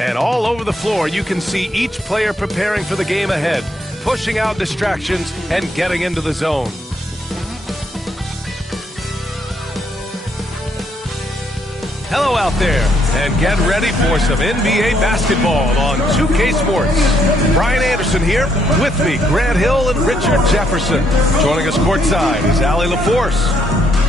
And all over the floor, you can see each player preparing for the game ahead, pushing out distractions and getting into the zone. Hello out there, and get ready for some NBA basketball on 2K Sports. Brian Anderson here, with me, Grant Hill and Richard Jefferson. Joining us courtside is Allie LaForce.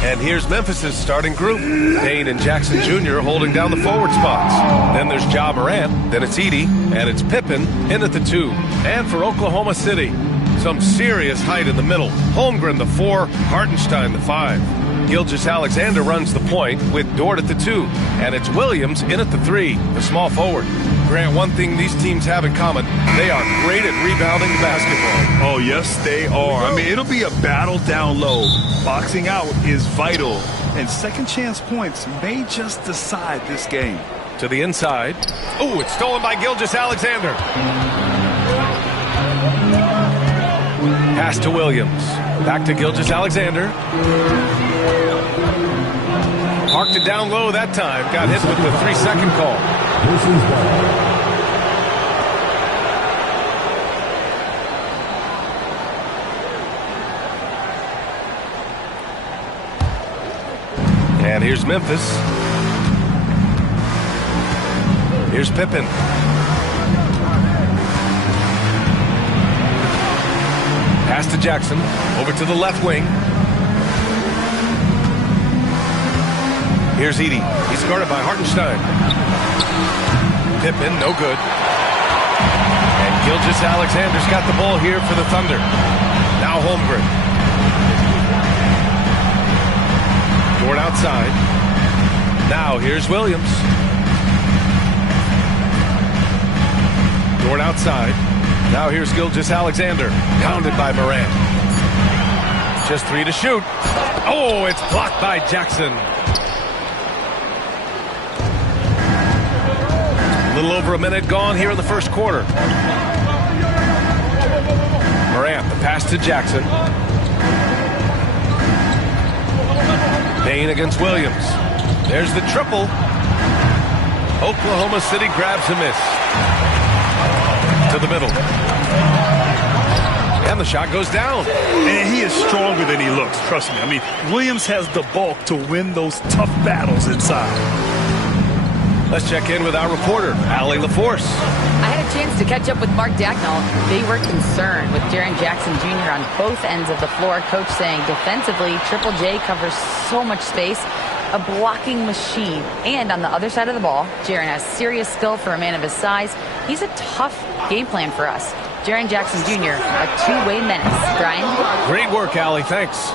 And here's Memphis' starting group. Payne and Jackson Jr. holding down the forward spots. Then there's Ja Morant, then it's Edey, and it's Pippen in at the 2. And for Oklahoma City, some serious height in the middle. Holmgren the 4, Hartenstein the 5. Gilgeous-Alexander runs the point with Dort at the 2, and it's Williams in at the 3, the small forward. Grant, one thing these teams have in common, they are great at rebounding the basketball. Oh, yes, they are. I mean, it'll be a battle down low. Boxing out is vital, and second chance points may just decide this game. To the inside. Oh, it's stolen by Gilgeous-Alexander. Pass to Williams. Back to Gilgeous-Alexander. Parked it down low that time. Got hit with the 3-second call. And here's Memphis. Here's Pippen. Pass to Jackson. Over to the left wing. Here's Edey. He's guarded by Hartenstein. Pippen, no good. And Gilgeous-Alexander's got the ball here for the Thunder. Now Holmgren. Dort outside. Now here's Williams. Dort outside. Now here's Gilgeous-Alexander. Pounded by Morant. Just 3 to shoot. Oh, it's blocked by Jackson. A little over a minute gone here in the first quarter. Morant, the pass to Jackson. Payne against Williams. There's the triple. Oklahoma City grabs a miss. To the middle. And the shot goes down. And he is stronger than he looks, trust me. I mean, Williams has the bulk to win those tough battles inside. Let's check in with our reporter, Allie LaForce. I had a chance to catch up with Mark Dacknall. They were concerned with Jaren Jackson Jr. on both ends of the floor. Coach saying defensively, Triple J covers so much space, a blocking machine. And on the other side of the ball, Jaren has serious skill for a man of his size. He's a tough game plan for us. Jaren Jackson Jr., a two-way menace. Brian? Great work, Allie. Thanks.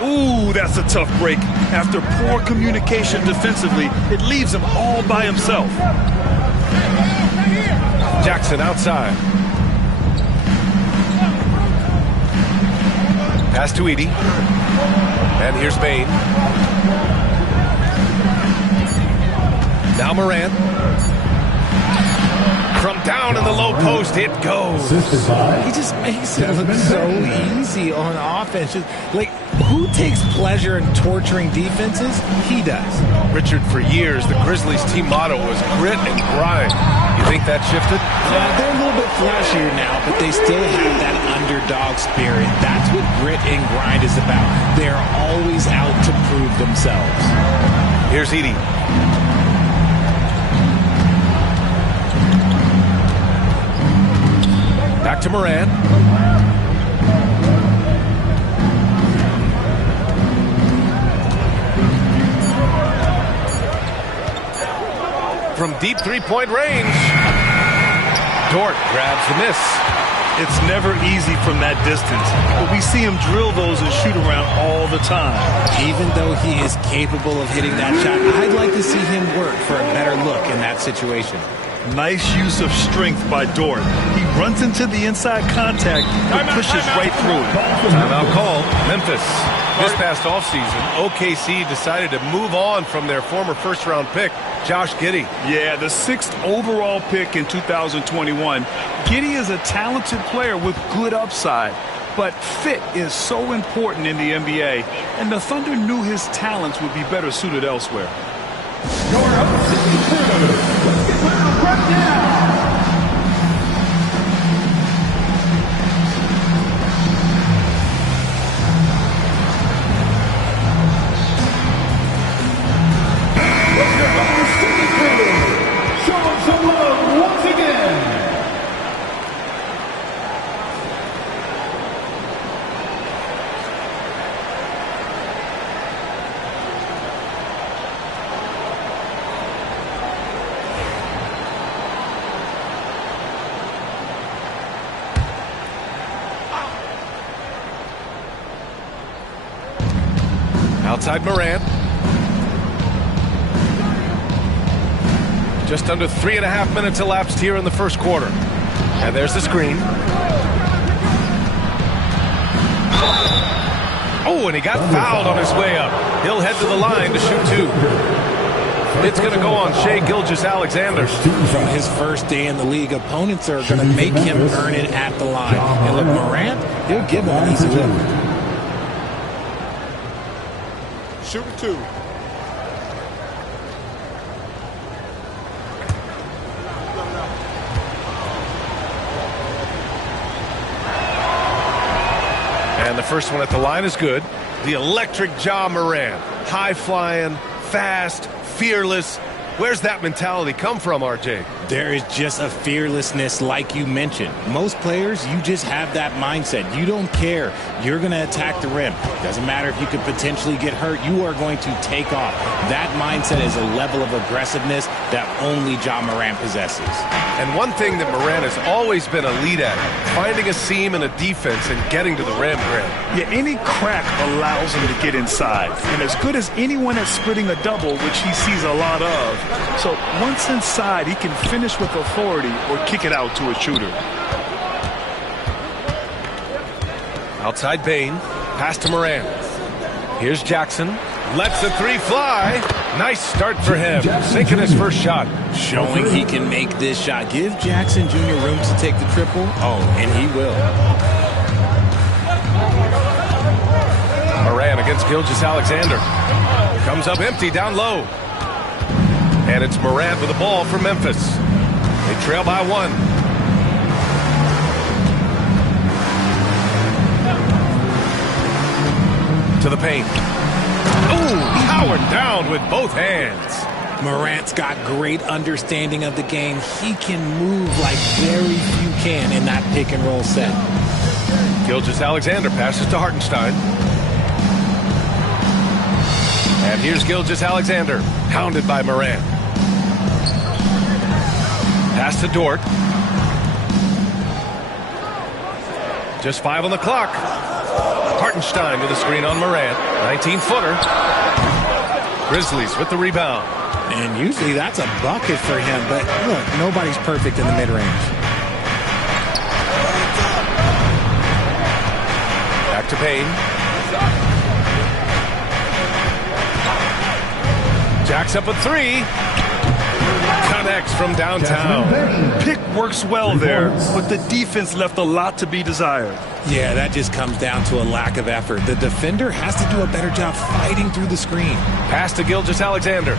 Ooh, that's a tough break. After poor communication defensively, it leaves him all by himself. Jackson outside. Pass to Edey. And here's Payne. Now Morant. From down in the low post, it goes. He just makes it look so easy on offense. Just, like, who takes pleasure in torturing defenses? He does. Richard, for years, the Grizzlies' team motto was grit and grind. You think that shifted? They're a little bit flashier now, but they still have that underdog spirit. That's what grit and grind is about. They're always out to prove themselves. Here's Edey. Back to Morant. From deep three-point range. Dort grabs the miss. It's never easy from that distance, but we see him drill those and shoot around all the time. Even though he is capable of hitting that shot, I'd like to see him work for a better look in that situation. Nice use of strength by Dort. He runs into the inside contact and pushes right through it. Timeout call, Memphis. This past offseason, OKC decided to move on from their former first-round pick, Josh Giddey. Yeah, the 6th overall pick in 2021. Giddey is a talented player with good upside, but fit is so important in the NBA, and the Thunder knew his talents would be better suited elsewhere. Your host, Outside Morant. Just under 3.5 minutes elapsed here in the first quarter. And there's the screen. Oh, and he got fouled on his way up. He'll head to the line to shoot two. It's going to go on Shai Gilgeous-Alexander. From his first day in the league, opponents are going to make him earn it at the line. And look, Morant, he'll give him an easy look. Shooting two. And the first one at the line is good. The electric Ja Morant. High-flying, fast, fearless. Where's that mentality come from, RJ? There is just a fearlessness like you mentioned. Most players, you just have that mindset. You don't care. You're going to attack the rim. Doesn't matter if you could potentially get hurt. You are going to take off. That mindset is a level of aggressiveness that only Ja Morant possesses. And one thing that Morant has always been elite at, finding a seam in a defense and getting to the rim, Grant. Yeah, any crack allows him to get inside. And as good as anyone at splitting a double, which he sees a lot of. So once inside, he can finish with authority or kick it out to a shooter. Outside Bane, pass to Morant. Here's Jackson. Lets the three fly. Nice start for him. Sinking his first shot. Showing he can make this shot. Give Jackson Jr. room to take the triple. Oh, and he will. Morant against Gilgeous-Alexander. Comes up empty down low. And it's Morant with the ball for Memphis. They trail by one. To the paint. Oh, powered down with both hands. Morant's got great understanding of the game. He can move like very few can in that pick and roll set. Gilgeous-Alexander passes to Hartenstein. And here's Gilgeous-Alexander, hounded by Morant. Pass to Dort. Just 5 on the clock. Hartenstein with a screen on Morant. 19-footer. Grizzlies with the rebound. And usually that's a bucket for him, but look, nobody's perfect in the mid-range. Back to Payne. Jacks up a three. Connects from downtown. Pick works well there, but the defense left a lot to be desired. Yeah, that just comes down to a lack of effort. The defender has to do a better job fighting through the screen. Pass to Gilgeous-Alexander.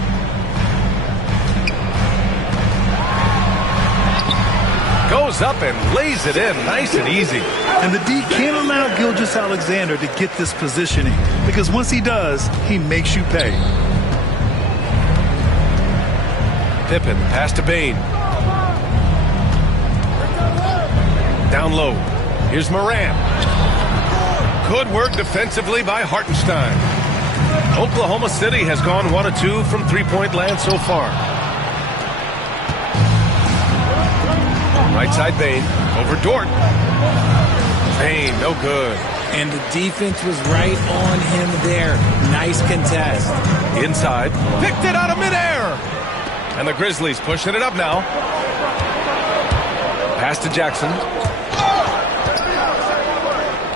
Goes up and lays it in nice and easy. And the D can't allow Gilgeous-Alexander to get this positioning, because once he does, he makes you pay. Pippen, pass to Bane. Down low. Here's Morant. Good work defensively by Hartenstein. Oklahoma City has gone 1 of 2 from three-point land so far. Right side Bane. Over Dort. Bane, no good. And the defense was right on him there. Nice contest. Inside. Picked it out of midair. And the Grizzlies pushing it up now. Pass to Jackson.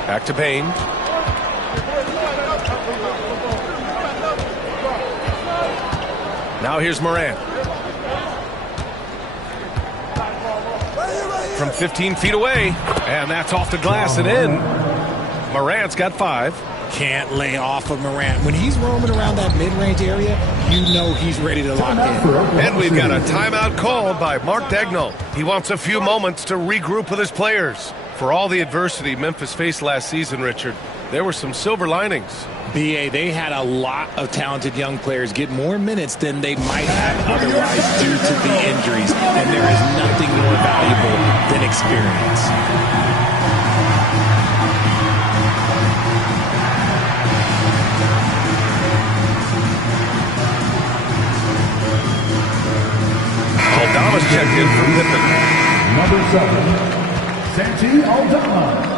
Back to Payne. Now here's Morant. From 15 feet away. And that's off the glass and in. Morant's got 5. Can't lay off of Morant. When he's roaming around that mid-range area, you know he's ready to lock in. And we've got a timeout called by Mark Dagnall. He wants a few moments to regroup with his players. For all the adversity Memphis faced last season, Richard, there were some silver linings. BA, they had a lot of talented young players get more minutes than they might have otherwise due to the injuries. And there is nothing more valuable than experience. Aldama's checked in for Pippen. Number 7, Santi Aldama.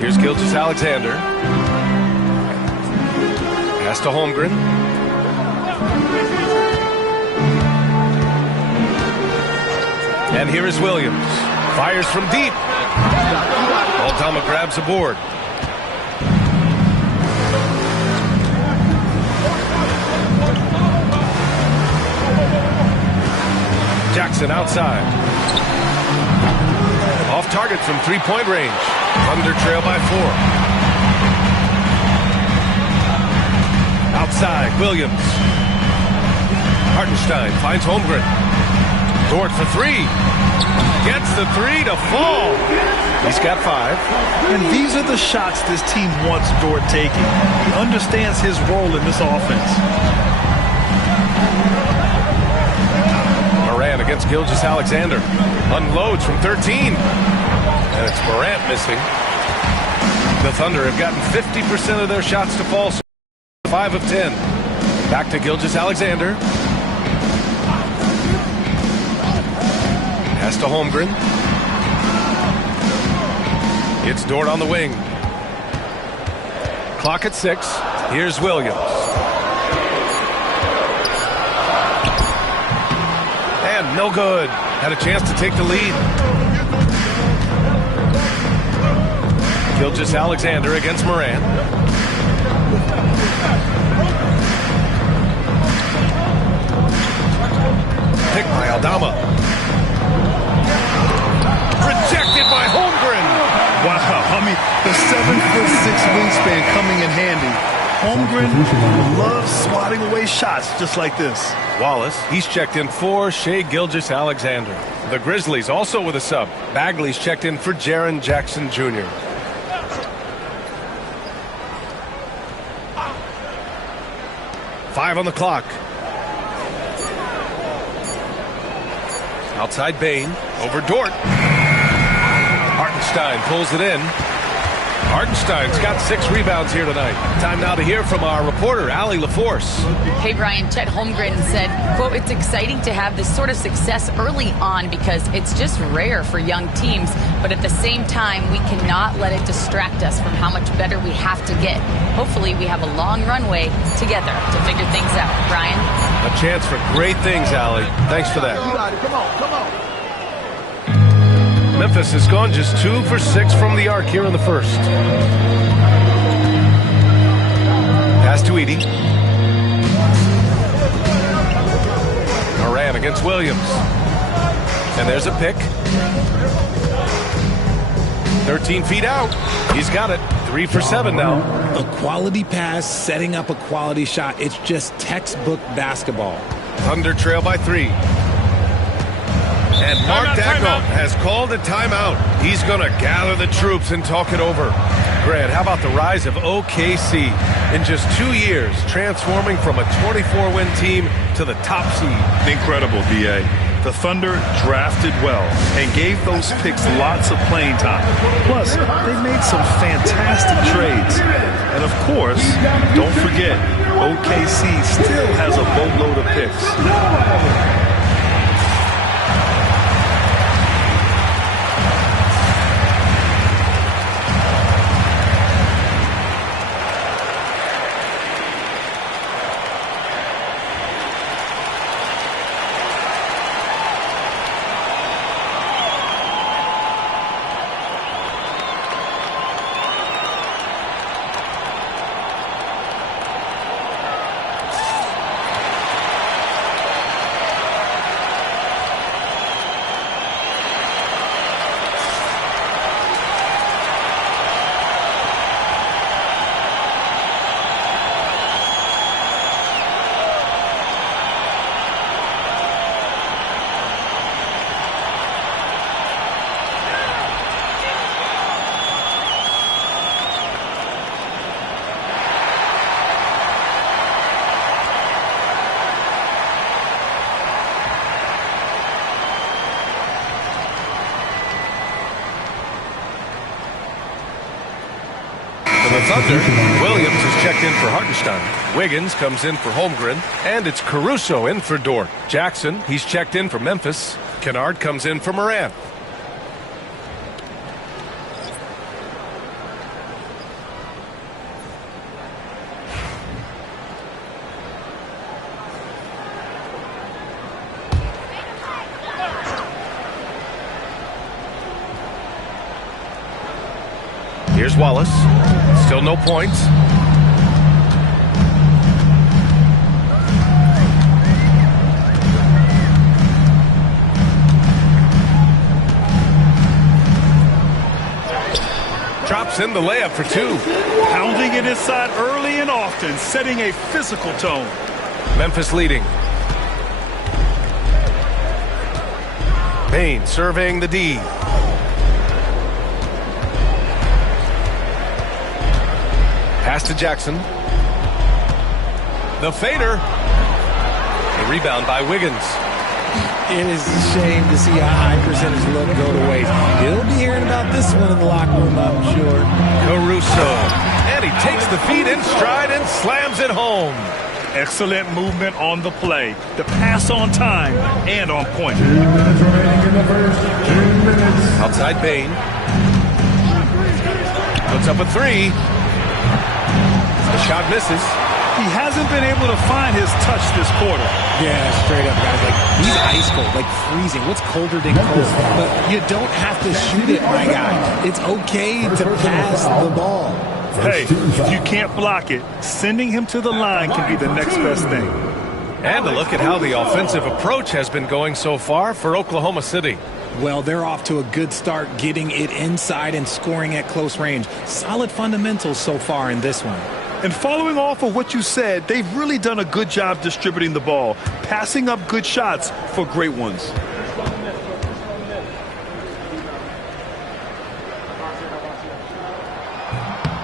Here's Gilgeous-Alexander. Pass to Holmgren. And here is Williams. Fires from deep. Aldama grabs the board. Jackson outside. Off target from three-point range. Thunder trail by 4. Outside, Williams. Hartenstein finds Holmgren. Dort for 3. Gets the 3 to fall. He's got 5. And these are the shots this team wants Dort taking. He understands his role in this offense. Morant against Gilgeous-Alexander. Unloads from 13. And it's Morant missing. The Thunder have gotten 50% of their shots to fall, so 5 of 10. Back to Gilgeous-Alexander. Pass to Holmgren. It's Dort on the wing. Clock at 6. Here's Williams. And no good. Had a chance to take the lead. Gilgeous-Alexander against Morant. Picked by Aldama. Rejected by Holmgren. Wow, I mean, the 7'6" wingspan coming in handy. Holmgren loves swatting away shots just like this. Wallace, he's checked in for Shai Gilgeous-Alexander. The Grizzlies also with a sub. Bagley's checked in for Jaren Jackson Jr. Five on the clock. Outside Bain, over Dort. Hartenstein pulls it in. Hartenstein's got 6 rebounds here tonight. Time now to hear from our reporter, Allie LaForce. Hey, Brian, Chet Holmgren said, quote, "It's exciting to have this sort of success early on because it's just rare for young teams. But at the same time, we cannot let it distract us from how much better we have to get. Hopefully, we have a long runway together to figure things out." Brian? A chance for great things, Allie. Thanks for that. Come on. Memphis has gone just 2 for 6 from the arc here in the first. Pass to Edey. Morant against Williams. And there's a pick. 13 feet out. He's got it. 3 for 7 now. A quality pass, setting up a quality shot. It's just textbook basketball. Thunder trail by 3. And Mark Dagnall has called a timeout. He's going to gather the troops and talk it over. Grant, how about the rise of OKC in just 2 years, transforming from a 24-win team to the top seed? Incredible, DA. The Thunder drafted well and gave those picks lots of playing time. Plus, they made some fantastic trades. And of course, don't forget, OKC still has a boatload of picks. the Thunder, Williams is checked in for Hartenstein. Wiggins comes in for Holmgren. And it's Caruso in for Dort. Jackson, he's checked in for Memphis. Kennard comes in for Morant. Here's Wallace. Still no points. Drops in the layup for two. Pounding it inside early and often, setting a physical tone. Memphis leading. Payne surveying the D. Pass to Jackson. The fader. The rebound by Wiggins. It is a shame to see a high percentage look go to waste. He'll be hearing about this one in the locker room, I'm sure. Caruso. And he takes the feed in stride and slams it home. Excellent movement on the play. The pass on time and on point. 2 minutes remaining in the first. 2 minutes. Outside Payne. Puts up a three. The shot misses. He hasn't been able to find his touch this quarter. Yeah, straight up, guys. Like, he's ice cold, like freezing. What's colder than cold? But you don't have to shoot it, my guy. It's okay to pass the ball. Hey, if you can't block it, sending him to the line can be the next best thing. And a look at how the offensive approach has been going so far for Oklahoma City. Well, they're off to a good start getting it inside and scoring at close range. Solid fundamentals so far in this one. And following off of what you said, they've really done a good job distributing the ball, passing up good shots for great ones.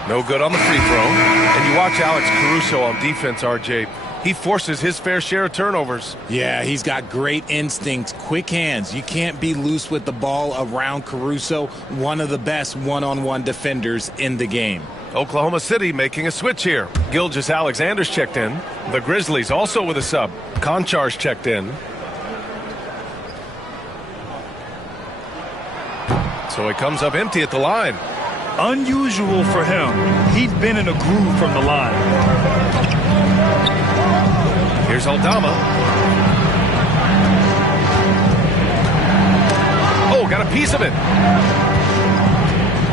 No good on the free throw. And you watch Alex Caruso on defense, RJ. He forces his fair share of turnovers. Yeah, he's got great instincts, quick hands. You can't be loose with the ball around Caruso, one of the best one-on-one defenders in the game. Oklahoma City making a switch here. Gilgeous-Alexander's checked in. The Grizzlies also with a sub. Konchar's checked in. So he comes up empty at the line. Unusual for him. He'd been in a groove from the line. Here's Aldama. Oh, got a piece of it.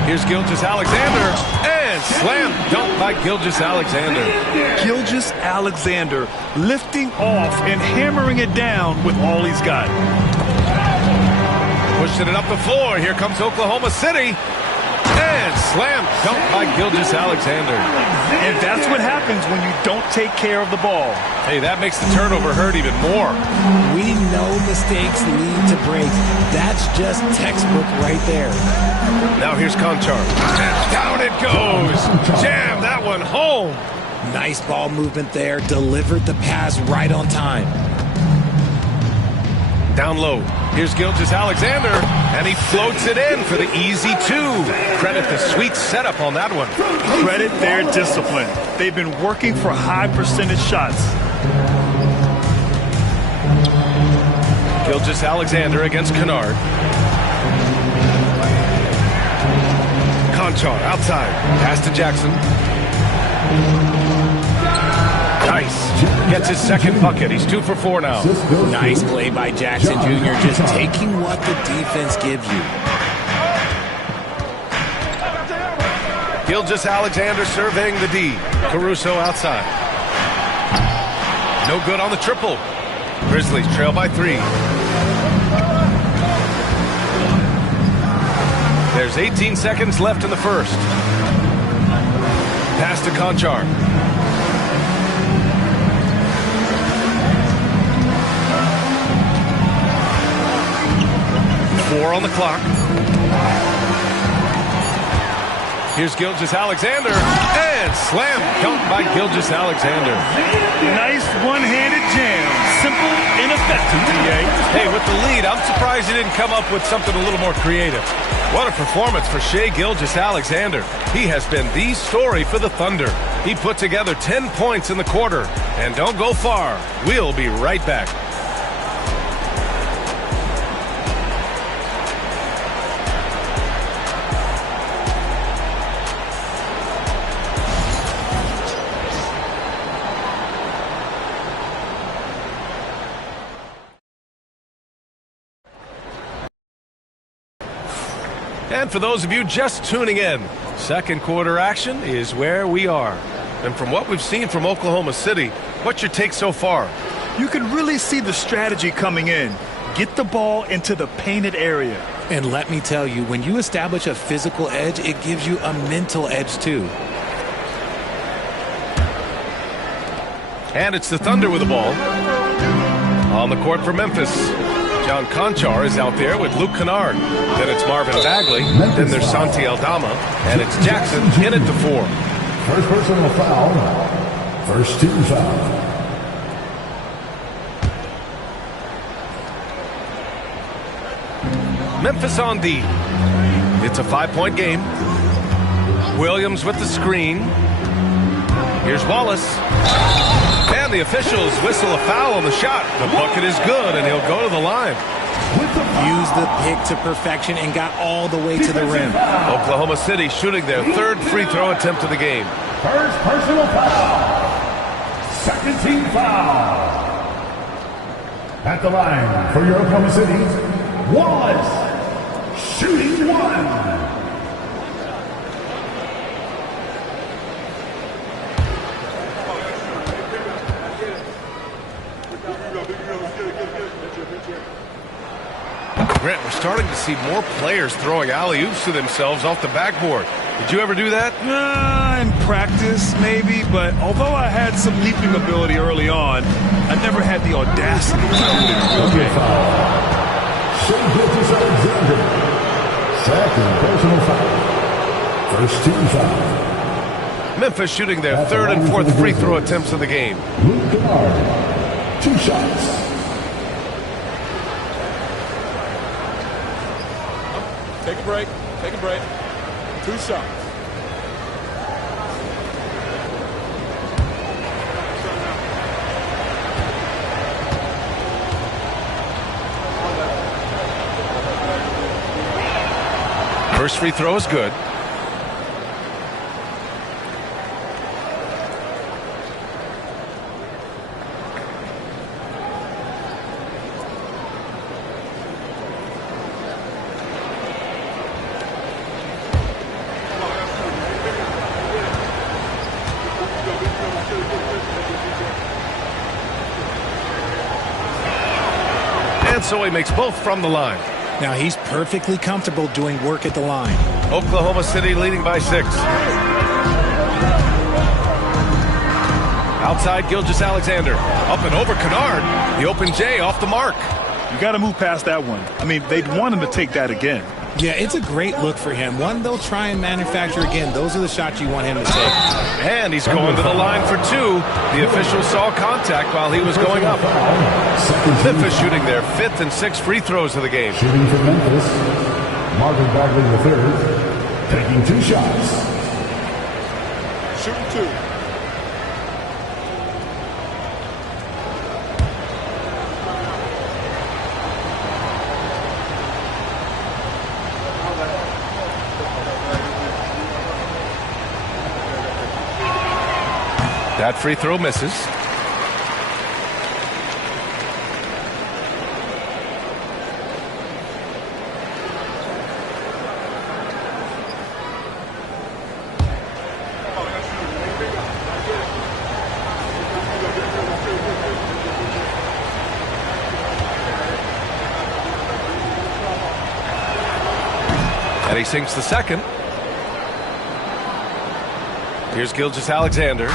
Here's Gilgeous-Alexander. And slam dunk by Gilgeous-Alexander. Gilgeous-Alexander lifting off and hammering it down with all he's got. Pushing it up the floor. Here comes Oklahoma City. And slam dunk by Gilgeous-Alexander. And that's what happens when you don't take care of the ball. Hey, that makes the turnover hurt even more. We know mistakes lead to breaks. That's just textbook right there. Now here's Konchar. And down it goes. Jam that one home. Nice ball movement there. Delivered the pass right on time. Down low. Here's Gilgeous-Alexander. And he floats it in for the easy two. Credit the sweet setup on that one. Credit their discipline. They've been working for high percentage shots. Gilgeous-Alexander against Kennard. Konchar outside. Pass to Jackson. Nice. Gets his second bucket. He's 2 for 4 now. Nice play by Jackson Jr. Just taking what the defense gives you. Gilgeous-Alexander surveying the D. Caruso outside. No good on the triple. Grizzlies trail by 3. There's 18 seconds left in the first. Pass to Konchar. Four on the clock. Here's Gilgeous-Alexander, and slam dunk by Gilgeous-Alexander. Nice one-handed jam. Simple and effective, TA. Hey, with the lead, I'm surprised he didn't come up with something a little more creative. What a performance for Shai Gilgeous-Alexander. He has been the story for the Thunder. He put together 10 points in the quarter. And don't go far. We'll be right back. And for those of you just tuning in, second quarter action is where we are. And from what we've seen from Oklahoma City, what's your take so far? You can really see the strategy coming in. Get the ball into the painted area. And let me tell you, when you establish a physical edge, it gives you a mental edge too. And it's the Thunder with the ball. On the court for Memphis. John Conchar is out there with Luke Kennard. Then it's Marvin Bagley. Then there's Santi Aldama. And it's Jackson in at the 4. First personal foul. First team foul. Memphis on D. It's a 5-point game. Williams with the screen. Here's Wallace. And the officials whistle a foul on the shot. The bucket is good, and he'll go to the line. Used the pick to perfection and got all the way to the rim. Oklahoma City shooting their third free throw attempt of the game. First personal foul. Second team foul. At the line for your Oklahoma City, Wallace. Shooting 1. Grant, we're starting to see more players throwing alley-oops to themselves off the backboard. Did you ever do that? In practice, maybe, but although I had some leaping ability early on, I never had the audacity to do it in real game. Shai Gilgeous-Alexander. Second personal foul. First team foul. Memphis shooting their third and fourth free throw attempts of the game. Luke Kennard. 2 shots. Take a break. Take a break. 2 shots. First free throw is good. And so he makes both from the line. Now he's perfectly comfortable doing work at the line. Oklahoma City leading by 6. Outside Gilgeous-Alexander. Up and over Kennard. The open J off the mark. You got to move past that one. I mean, they'd want him to take that again. Yeah, it's a great look for him. One they'll try and manufacture again. Those are the shots you want him to take. And he's going to the line for 2. The official saw contact while he was going up. Memphis shooting their 5th and 6th free throws of the game. Shooting for Memphis. Marvin Bagley III. Taking 2 shots. Shooting 2. That free throw misses. And he sinks the second. Here's Gilgeous-Alexander.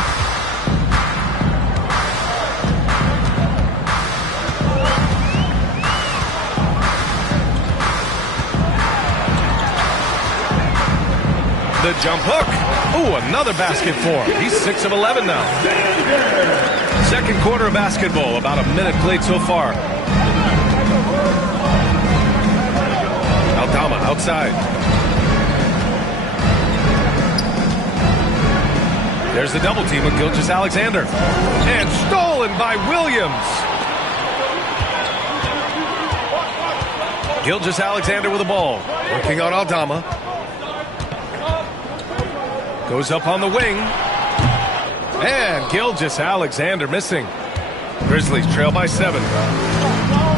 The jump hook. Ooh, another basket for him. He's 6 of 11 now. Second quarter of basketball. About a minute played so far. Aldama outside. There's the double team with Gilgeous-Alexander. And stolen by Williams. Gilgeous-Alexander with the ball. Working on Aldama. Goes up on the wing. And Gilgeous-Alexander missing. Grizzlies trail by 7.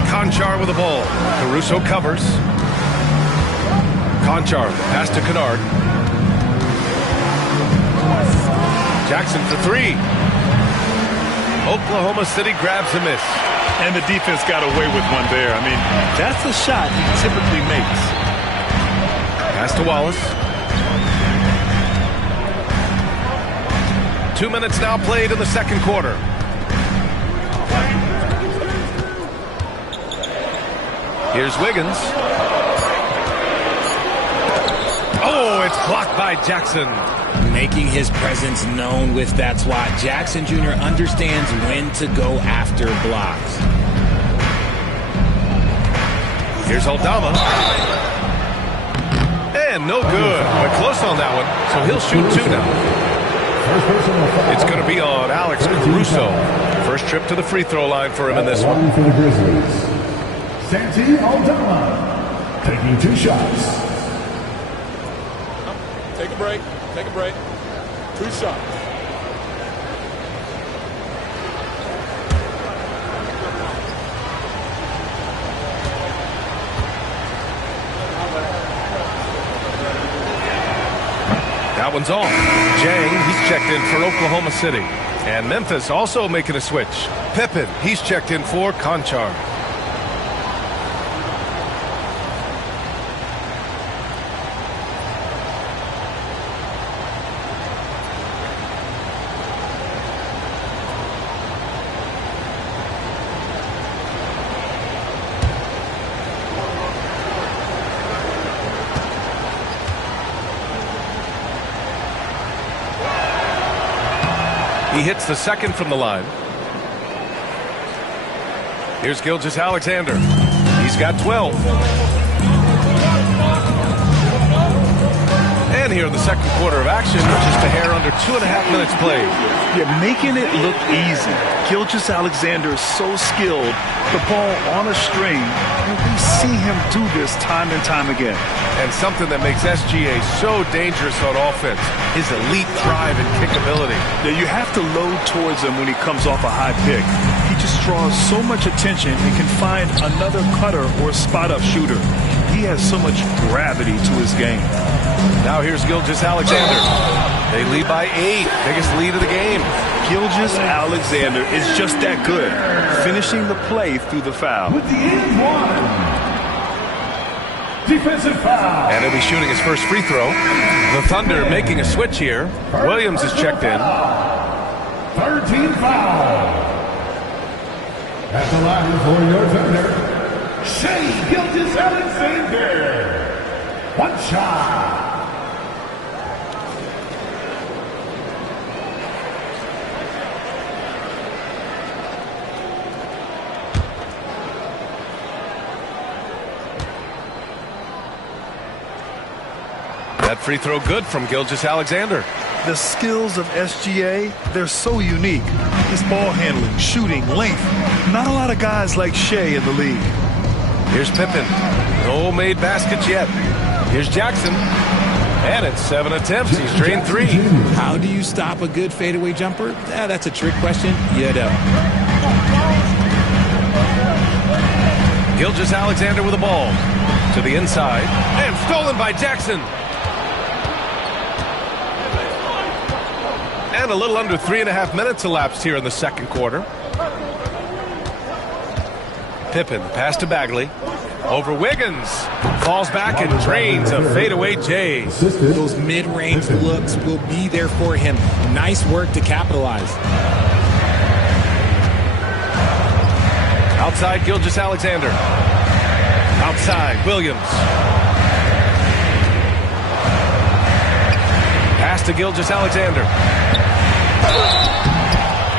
Conchar with the ball. Caruso covers. Conchar, pass to Kennard. Jackson for 3. Oklahoma City grabs a miss. And the defense got away with one there. I mean, that's a shot he typically makes. Pass to Wallace. 2 minutes now played in the second quarter. Here's Wiggins. Oh, it's blocked by Jackson. Making his presence known with that swat. Jackson Jr. understands when to go after blocks. Here's Aldama. And no good. But close on that one. So he'll shoot 2 now. It's going to be on Alex Caruso. First trip to the free throw line for him in this one. For the Grizzlies, Santi Aldama taking 2 shots. Take a break. Take a break. 2 shots. That one's off. Jang, he's checked in for Oklahoma City. And Memphis also making a switch. Pippen, he's checked in for Conchar. He hits the second from the line. Here's Gilgeous-Alexander. He's got 12. And here in the second quarter of action, just a hair under 2.5 minutes played. Yeah, making it look easy. Gilgeous-Alexander is so skilled. The ball on a string. And we see him do this time and time again. And something that makes SGA so dangerous on offense, his elite drive and kickability. Yeah, you have to load towards him when he comes off a high pick. He just draws so much attention and can find another cutter or spot-up shooter. He has so much gravity to his game. Now here's Gilgeous-Alexander. They lead by 8. Biggest lead of the game. Gilgeous-Alexander is just that good, finishing the play through the foul. With the and 1. Defensive foul. And he'll be shooting his first free throw. The Thunder making a switch here. Williams is checked in. 13 foul. At the line for your Thunder, Shai Gilgeous-Alexander. 1 shot. That free throw good from Gilgeous-Alexander. The skills of SGA, they're so unique. His ball handling, shooting, length. Not a lot of guys like Shai in the league. Here's Pippen. No made baskets yet. Here's Jackson. And it's 7 attempts. He's drained 3. How do you stop a good fadeaway jumper? That's a trick question. You don't. Gilgeous-Alexander with the ball. To the inside. And stolen by Jackson. And a little under 3.5 minutes elapsed here in the second quarter. Pippen, pass to Bagley. Over Wiggins. Falls back and drains a fadeaway J. Those mid-range looks will be there for him. Nice work to capitalize. Outside Gilgeous-Alexander. Outside Williams. Pass to Gilgeous-Alexander.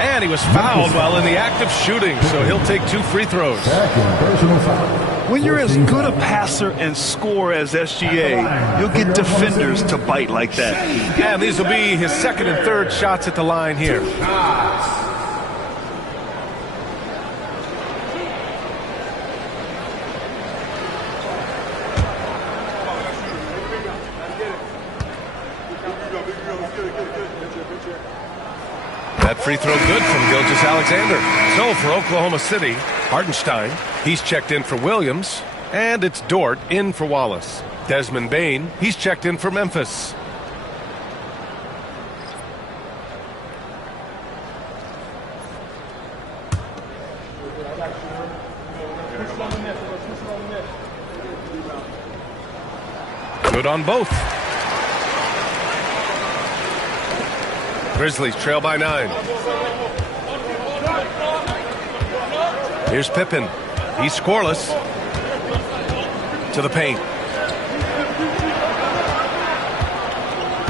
And he was fouled while in the act of shooting, so he'll take 2 free throws. When you're as good a passer and scorer as SGA, you'll get defenders to bite like that. And these will be his second and third shots at the line here. That free throw good from Gilgeous-Alexander. So for Oklahoma City, Hartenstein, he's checked in for Williams, and it's Dort in for Wallace. Desmond Bane, he's checked in for Memphis. Good on both. Grizzlies trail by 9. Here's Pippen. He's scoreless. To the paint.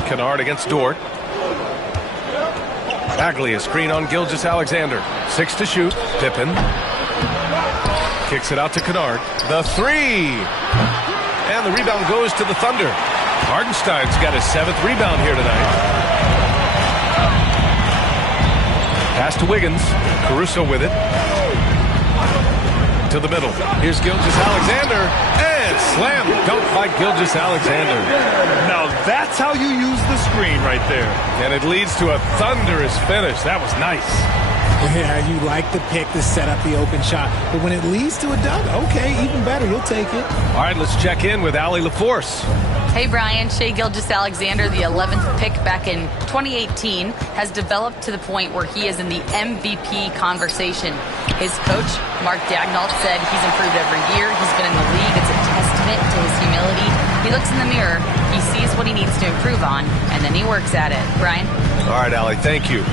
Kennard against Dort. Bagley, a screen on Gilgeous-Alexander. 6 to shoot. Pippen. Kicks it out to Kennard. The 3. And the rebound goes to the Thunder. Hartenstein's got his 7th rebound here tonight. Pass to Wiggins. Caruso with it. To the middle. Here's Gilgeous-Alexander. And slam dunk by Gilgeous-Alexander. Now that's how you use the screen right there. And it leads to a thunderous finish. That was nice. Yeah, you like the pick to set up the open shot. But when it leads to a dunk, okay, even better. You'll take it. All right, let's check in with Allie LaForce. Hey, Brian. Shai Gilgeous-Alexander, the 11th pick back in 2018, has developed to the point where he is in the MVP conversation. His coach, Mark Daigneault, said he's improved every year. He's been in the league. It's a testament to his humility. He looks in the mirror, he sees what he needs to improve on, and then he works at it. Brian? All right, Allie, thank you.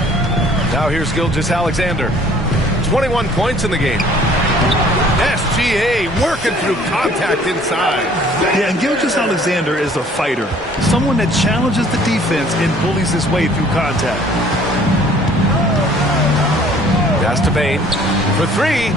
Now here's Gilgeous-Alexander. 21 points in the game. SGA working through contact inside. Yeah, and Gilgeous-Alexander is a fighter. Someone that challenges the defense and bullies his way through contact. Pass to Bane for 3.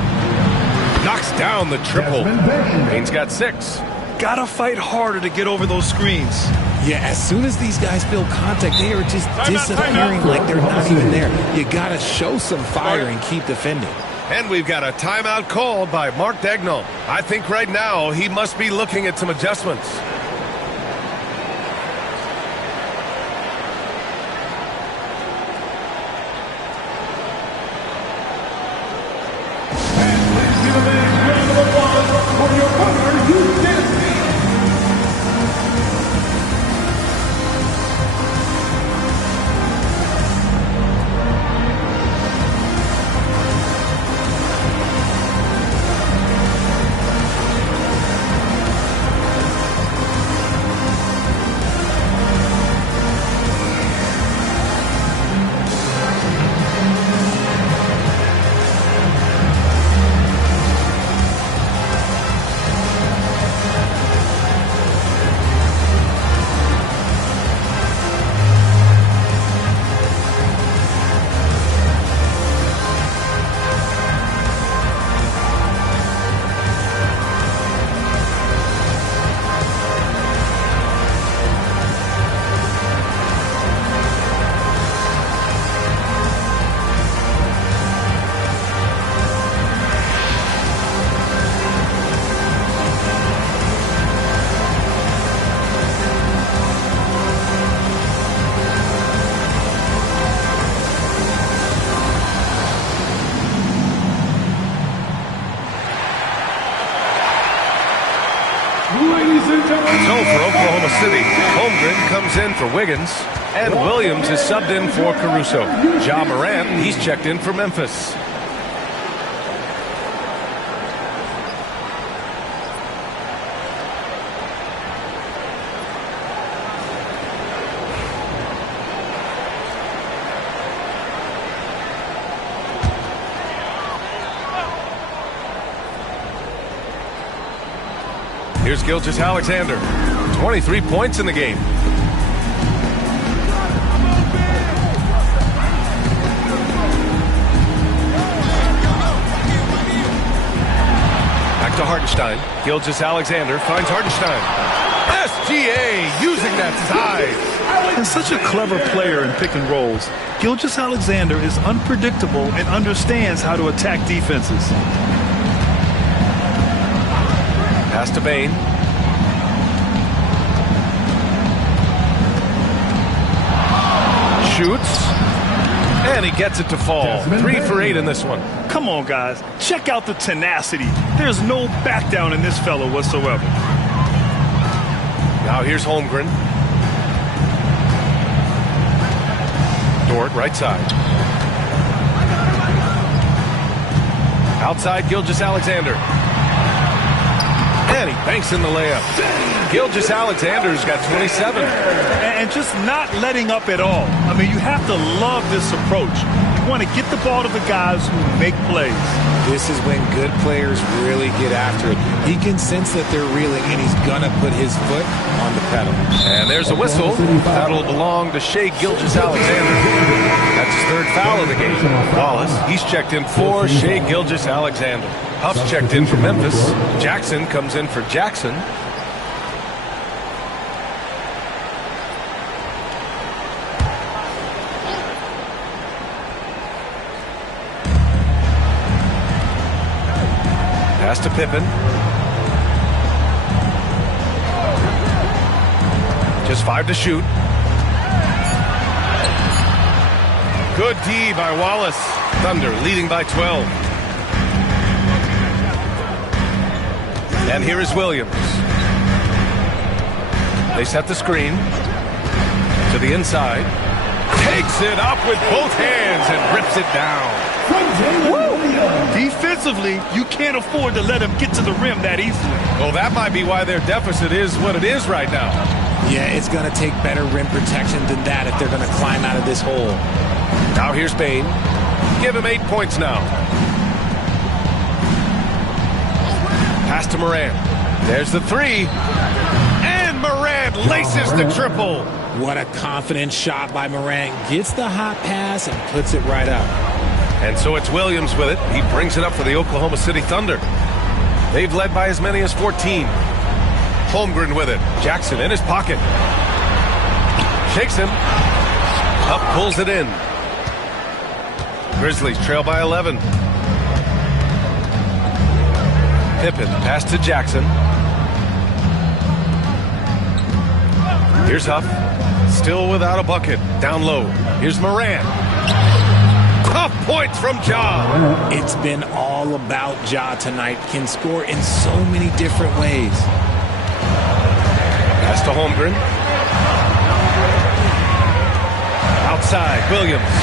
Knocks down the triple. Bane's got 6. Gotta fight harder to get over those screens. Yeah, as soon as these guys feel contact, they are just disappearing like they're not even there. You gotta show some fire and keep defending. And we've got a timeout called by Mark Daigneault. I think right now he must be looking at some adjustments. So for Oklahoma City, Holmgren comes in for Wiggins, and Williams is subbed in for Caruso. Ja Morant, he's checked in for Memphis. Here's Gilgeous-Alexander. 23 points in the game. Hartenstein. Gilgeous-Alexander finds Hartenstein. SGA using that size. And such a clever player in pick and rolls. Gilgeous-Alexander is unpredictable and understands how to attack defenses. Pass to Bane. Shoots. And he gets it to fall. 3 for 8 in this one. Come on, guys. Check out the tenacity. There's no back down in this fellow whatsoever. Now here's Holmgren. Dort, right side. Outside, Gilgeous-Alexander. And he banks in the layup. Gilgeous-Alexander's got 27. And just not letting up at all. I mean, you have to love this approach. You want to get the ball to the guys who make plays. This is when good players really get after it. He can sense that they're reeling, and he's going to put his foot on the pedal. And there's a whistle. That'll belong to Shai Gilgeous-Alexander. That's his 3rd foul of the game. Wallace, he's checked in for Shai Gilgeous-Alexander. Huff's checked in for Memphis. Jackson comes in for Jackson. Pass to Pippen. Just 5 to shoot. Good D by Wallace. Thunder leading by 12. And here is Williams. They set the screen to the inside. Takes it up with both hands and rips it down. Defensively, you can't afford to let him get to the rim that easily. Well, that might be why their deficit is what it is right now. Yeah, it's going to take better rim protection than that if they're going to climb out of this hole. Now here's Bane. Give him 8 points now. Pass to Morant. There's the 3. And Morant laces the triple. What a confident shot by Morant. Gets the hot pass and puts it right up. And so it's Williams with it. He brings it up for the Oklahoma City Thunder. They've led by as many as 14. Holmgren with it. Jackson in his pocket. Shakes him. Up, pulls it in. Grizzlies trail by 11. Pippen, pass to Jackson. Here's Huff. Still without a bucket. Down low. Here's Morant. Tough points from Ja. It's been all about Ja tonight. Can score in so many different ways. Pass to Holmgren. Outside, Williams.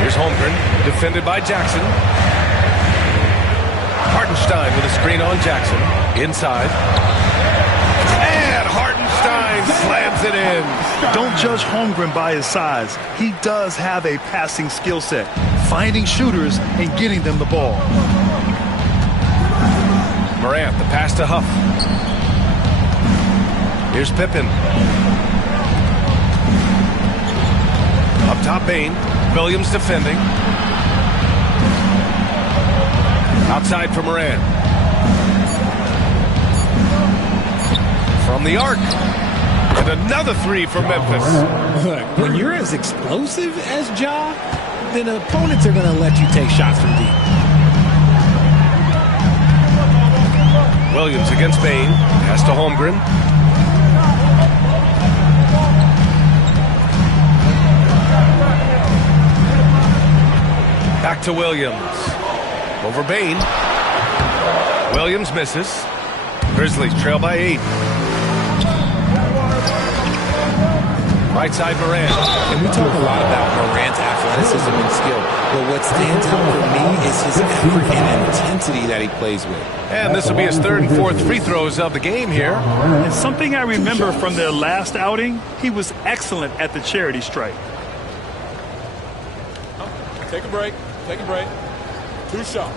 Here's Holmgren, defended by Jackson. Hartenstein with a screen on Jackson. Inside. And Hartenstein slams it in. Don't judge Holmgren by his size. He does have a passing skill set, finding shooters and getting them the ball. Morant, the pass to Huff. Here's Pippen. Up top, Bane. Williams defending. Outside for Morant. From the arc. And another 3 for Memphis. Look, when you're as explosive as Ja, then opponents are going to let you take shots from deep. Williams against Bane. Pass to Holmgren. Back to Williams. Over Bane. Williams misses. Grizzlies trail by 8. Right side Morant. And we talk a lot about Morant's athleticism and skill, but what stands out for me is his effort and intensity that he plays with. And this will be his 3rd and 4th free throws of the game here. And something I remember from their last outing, he was excellent at the charity stripe. Take a break. Take a break. 2 shots.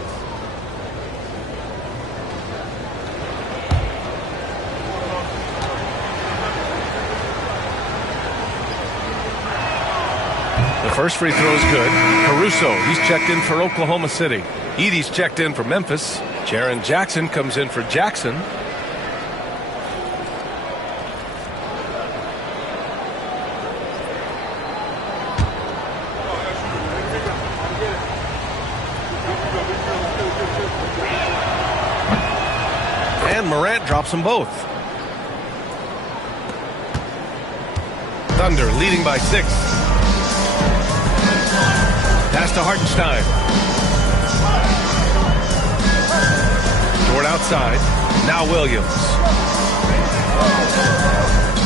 The first free throw is good. Caruso, he's checked in for Oklahoma City. Edey's checked in for Memphis. Jaren Jackson comes in for Jackson. And Morant drops them both. Thunder leading by 6. Pass to Hartenstein. Short outside. Now Williams.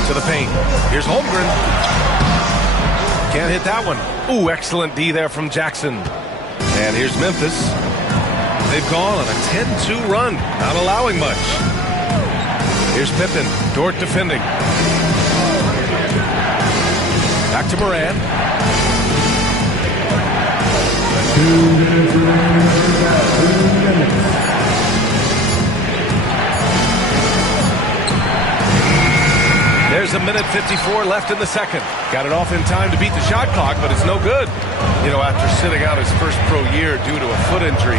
To the paint. Here's Holmgren. Can't hit that one. Ooh, excellent D there from Jackson. And here's Memphis. They've gone on a 10-2 run, not allowing much. Here's Pippen. Dort defending. Back to Morant. 2 minutes. There's a minute 54 left in the second. Got it off in time to beat the shot clock, but it's no good. You know, after sitting out his first pro year due to a foot injury,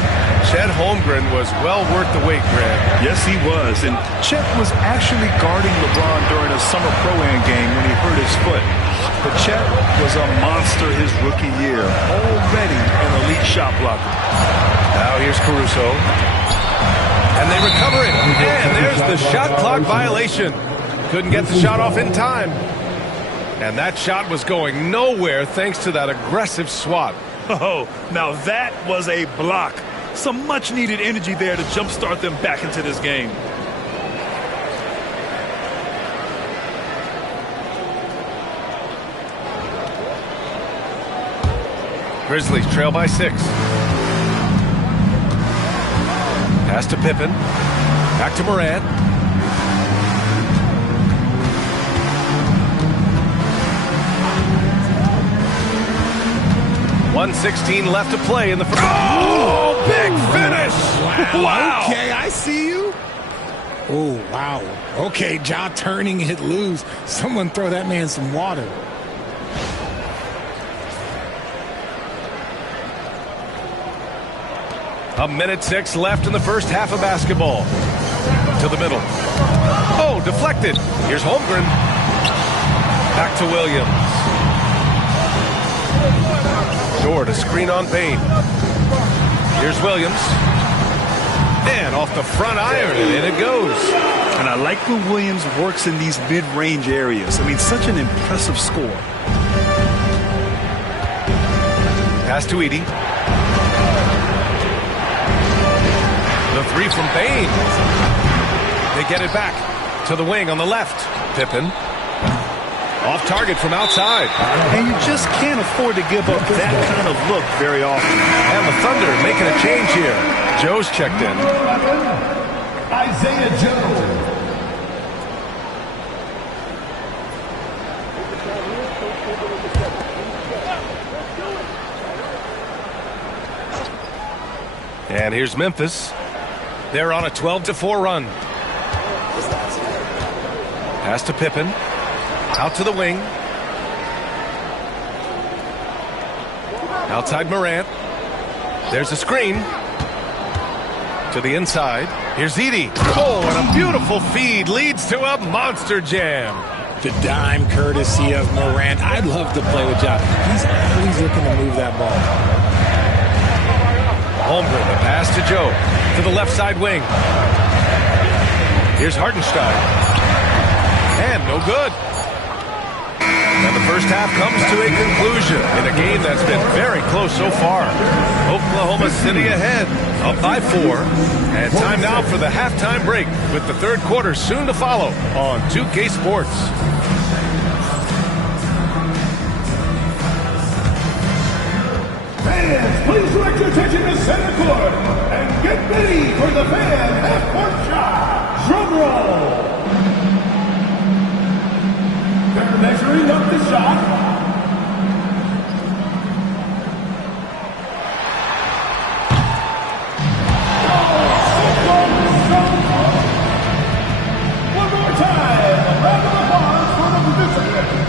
Chet Holmgren was well worth the wait, Grant. Yes, he was. And Chet was actually guarding LeBron during a summer pro-am game when he hurt his foot. But Chet was a monster his rookie year. Already an elite shot blocker. Now here's Caruso. And they recover it. And there's the shot clock violation. Couldn't get the shot off in time. And that shot was going nowhere thanks to that aggressive swat. Oh, now that was a block. Some much-needed energy there to jumpstart them back into this game. Grizzlies trail by 6. Pass to Pippen. Back to Morant. .116 left to play in the first. Oh, big finish! Wow. Okay, I see you. Oh, wow. Okay, Ja turning it loose. Someone throw that man some water. A minute 6 left in the first half of basketball. To the middle. Oh, deflected. Here's Holmgren. Back to Williams. Short, a screen on Payne. Here's Williams. And off the front iron, and in it goes. And I like when Williams works in these mid-range areas. I mean, such an impressive score. Pass to Edey. The 3 from Payne. They get it back to the wing on the left. Pippen. Off target from outside. And you just can't afford to give up that kind of look very often. And the Thunder making a change here. Joe's checked in. Isaiah Joe. And here's Memphis. They're on a 12-4 run. Pass to Pippen. Out to the wing. Outside Morant. There's a screen. To the inside. Here's Edey. Oh, and a beautiful feed leads to a monster jam. The dime courtesy of Morant. I'd love to play with Ja. He's always looking to move that ball. Holmgren, the pass to Joe. To the left side wing. Here's Hartenstein. And no good. And the first half comes to a conclusion in a game that's been very close so far. Oklahoma City ahead, up by 4. And time now for the halftime break with the third quarter soon to follow on 2K Sports. Fans, please direct your attention to center court and get ready for the fan half-court shot. Drum roll. They're measuring up the shot. One more time. A round of applause for the participants.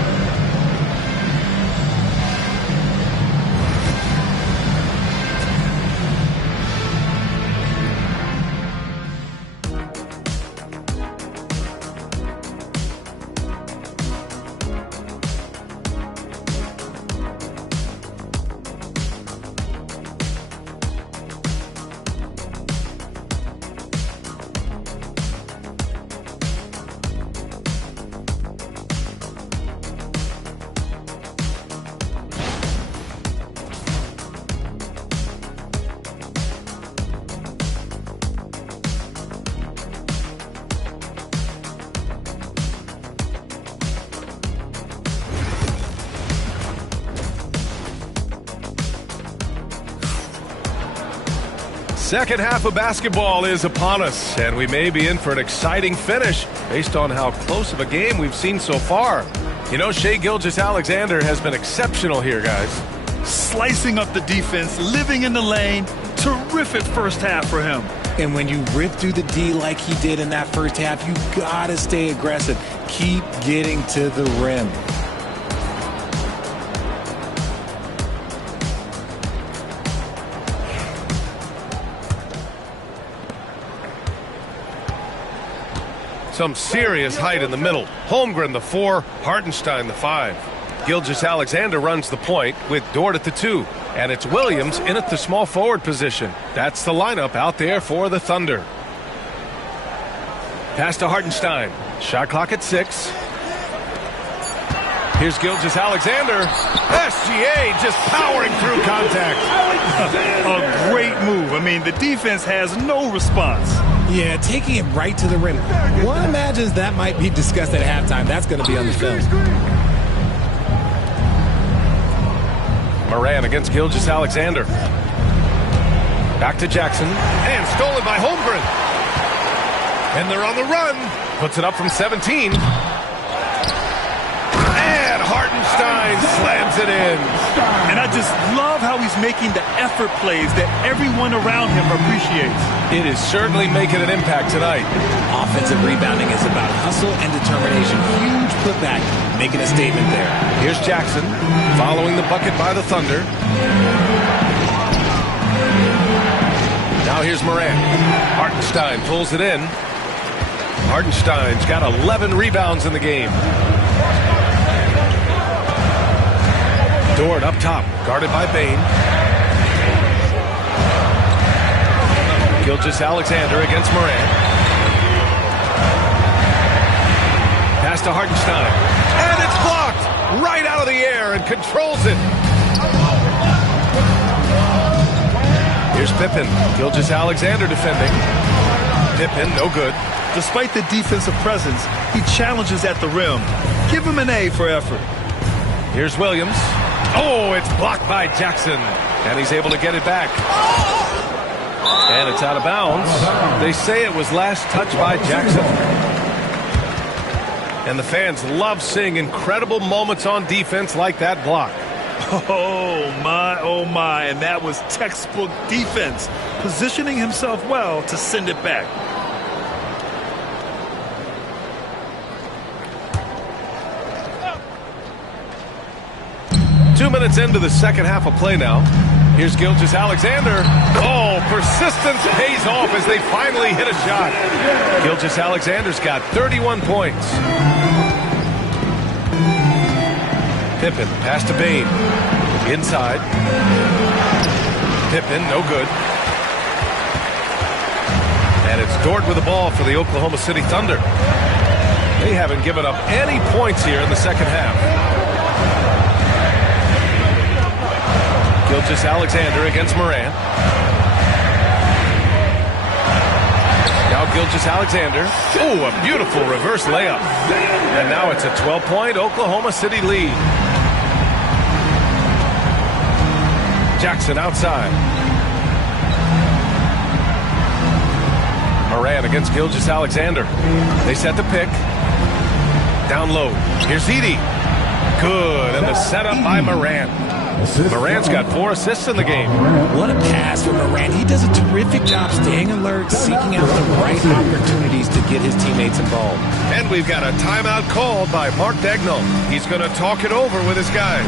Second half of basketball is upon us, and we may be in for an exciting finish based on how close of a game we've seen so far. You know, Shai Gilgeous-Alexander has been exceptional here, guys. Slicing up the defense, living in the lane. Terrific first half for him. And when you rip through the D like he did in that first half, you gotta stay aggressive. Keep getting to the rim. Some serious height in the middle. Holmgren, the 4, Hartenstein, the 5. Gilgeous-Alexander runs the point with Dort at the 2. And it's Williams in at the small forward position. That's the lineup out there for the Thunder. Pass to Hartenstein. Shot clock at 6. Here's Gilgeous-Alexander. SGA just powering through contact. A great move. I mean, the defense has no response. Yeah, taking it right to the rim. One imagines that might be discussed at halftime. That's going to be on the film. Moran against Gilgeous-Alexander. Back to Jackson. And stolen by Holmgren. And they're on the run. Puts it up from 17. And Hartenstein slams it in. And I just love how he's making the effort plays that everyone around him appreciates. It is certainly making an impact tonight. Offensive rebounding is about hustle and determination. Huge putback, making a statement there. Here's Jackson, following the bucket by the Thunder. Now here's Moran. Hartenstein pulls it in. Hartenstein's got 11 rebounds in the game. Dort up top, guarded by Bane. Gilgeous-Alexander against Moran. Pass to Hartenstein. And it's blocked right out of the air and controls it. Here's Pippen. Gilgeous-Alexander defending. Pippen, no good. Despite the defensive presence, he challenges at the rim. Give him an A for effort. Here's Williams. Oh, it's blocked by Jackson. And he's able to get it back. And it's out of bounds. They say it was last touched by Jackson. And the fans love seeing incredible moments on defense like that block. Oh, my. And that was textbook defense. Positioning himself well to send it back. Two minutes into the second half of play now. Here's Gilgeous-Alexander. Oh, persistence pays off as they finally hit a shot. Gilgeous-Alexander's got 31 points. Pippen, pass to Bane. Inside. Pippen, no good. And it's Dort with the ball for the Oklahoma City Thunder. They haven't given up any points here in the second half. Gilgeous-Alexander against Moran. Now Gilgeous-Alexander. Oh, a beautiful reverse layup. And now it's a 12-point Oklahoma City lead. Jackson outside. Moran against Gilgeous-Alexander. They set the pick. Down low. Here's Edey. Good. And the setup by Moran. Moran's got 4 assists in the game. What a pass from Moran. He does a terrific job staying alert, seeking out the right opportunities to get his teammates involved. And we've got a timeout called by Mark Daigneault. He's going to talk it over with his guys.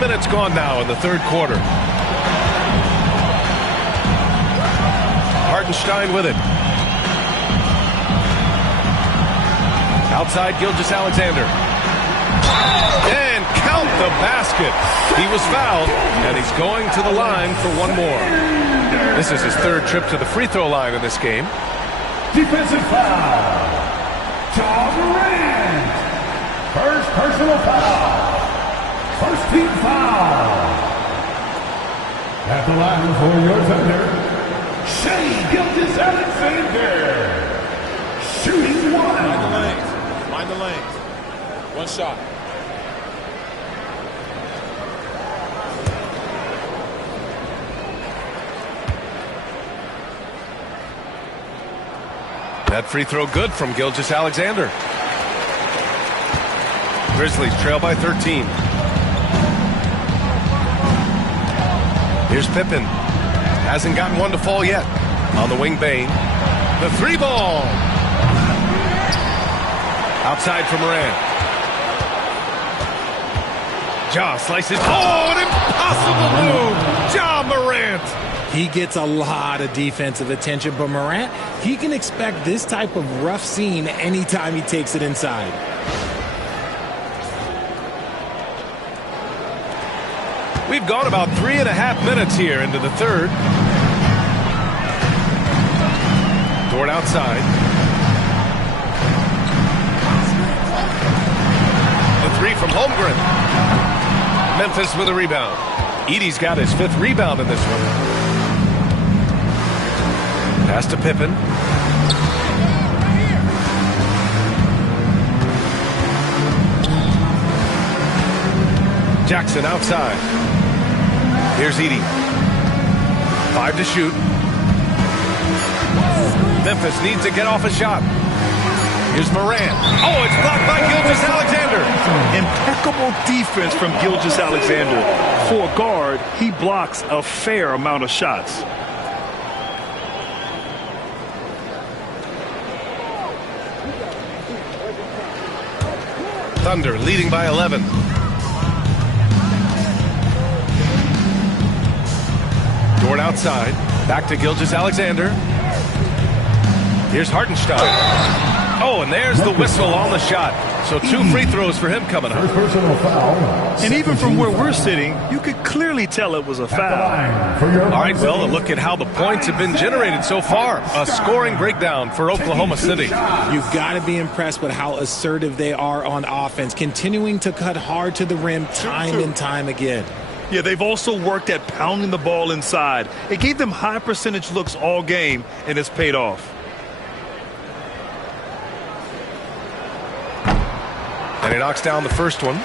Minutes gone now in the third quarter. Hartenstein with it. Outside Gilgeous-Alexander. And count the basket. He was fouled, and he's going to the line for one more. This is his third trip to the free throw line in this game. Defensive foul. John Morant. First personal foul. First team foul. At the line for your Thunder, Shai Gilgeous-Alexander. Shooting one. Mind the lanes. Mind the lanes. One shot. That free throw good from Gilgeous-Alexander. Grizzlies trail by 13. Here's Pippen. Hasn't gotten one to fall yet. On the wing, Bane. The three ball. Outside for Morant. Ja slices. Oh, an impossible move. Ja Morant. He gets a lot of defensive attention, but Morant, he can expect this type of rough scene anytime he takes it inside. We've gone about 3.5 minutes here into the third. Dort outside. The three from Holmgren. Memphis with a rebound. Edey's got his 5th rebound in this one. Pass to Pippen. Jackson outside. Here's Edey. 5 to shoot. Memphis needs to get off a shot. Here's Morant. Oh, it's blocked by Gilgeous-Alexander. Impeccable defense from Gilgeous-Alexander. For a guard, he blocks a fair amount of shots. Thunder leading by 11. Dort outside. Back to Gilgeous-Alexander. Here's Hartenstein. Oh, and there's the whistle on the shot. So 2 free throws for him coming up. First personal foul. And even from where we're sitting, you could clearly tell it was a foul. All right, well, look at how the points have been generated so far. A scoring breakdown for Oklahoma City. You've got to be impressed with how assertive they are on offense, continuing to cut hard to the rim time and time again. Yeah, they've also worked at pounding the ball inside. It gave them high percentage looks all game, and it's paid off. And he knocks down the first one.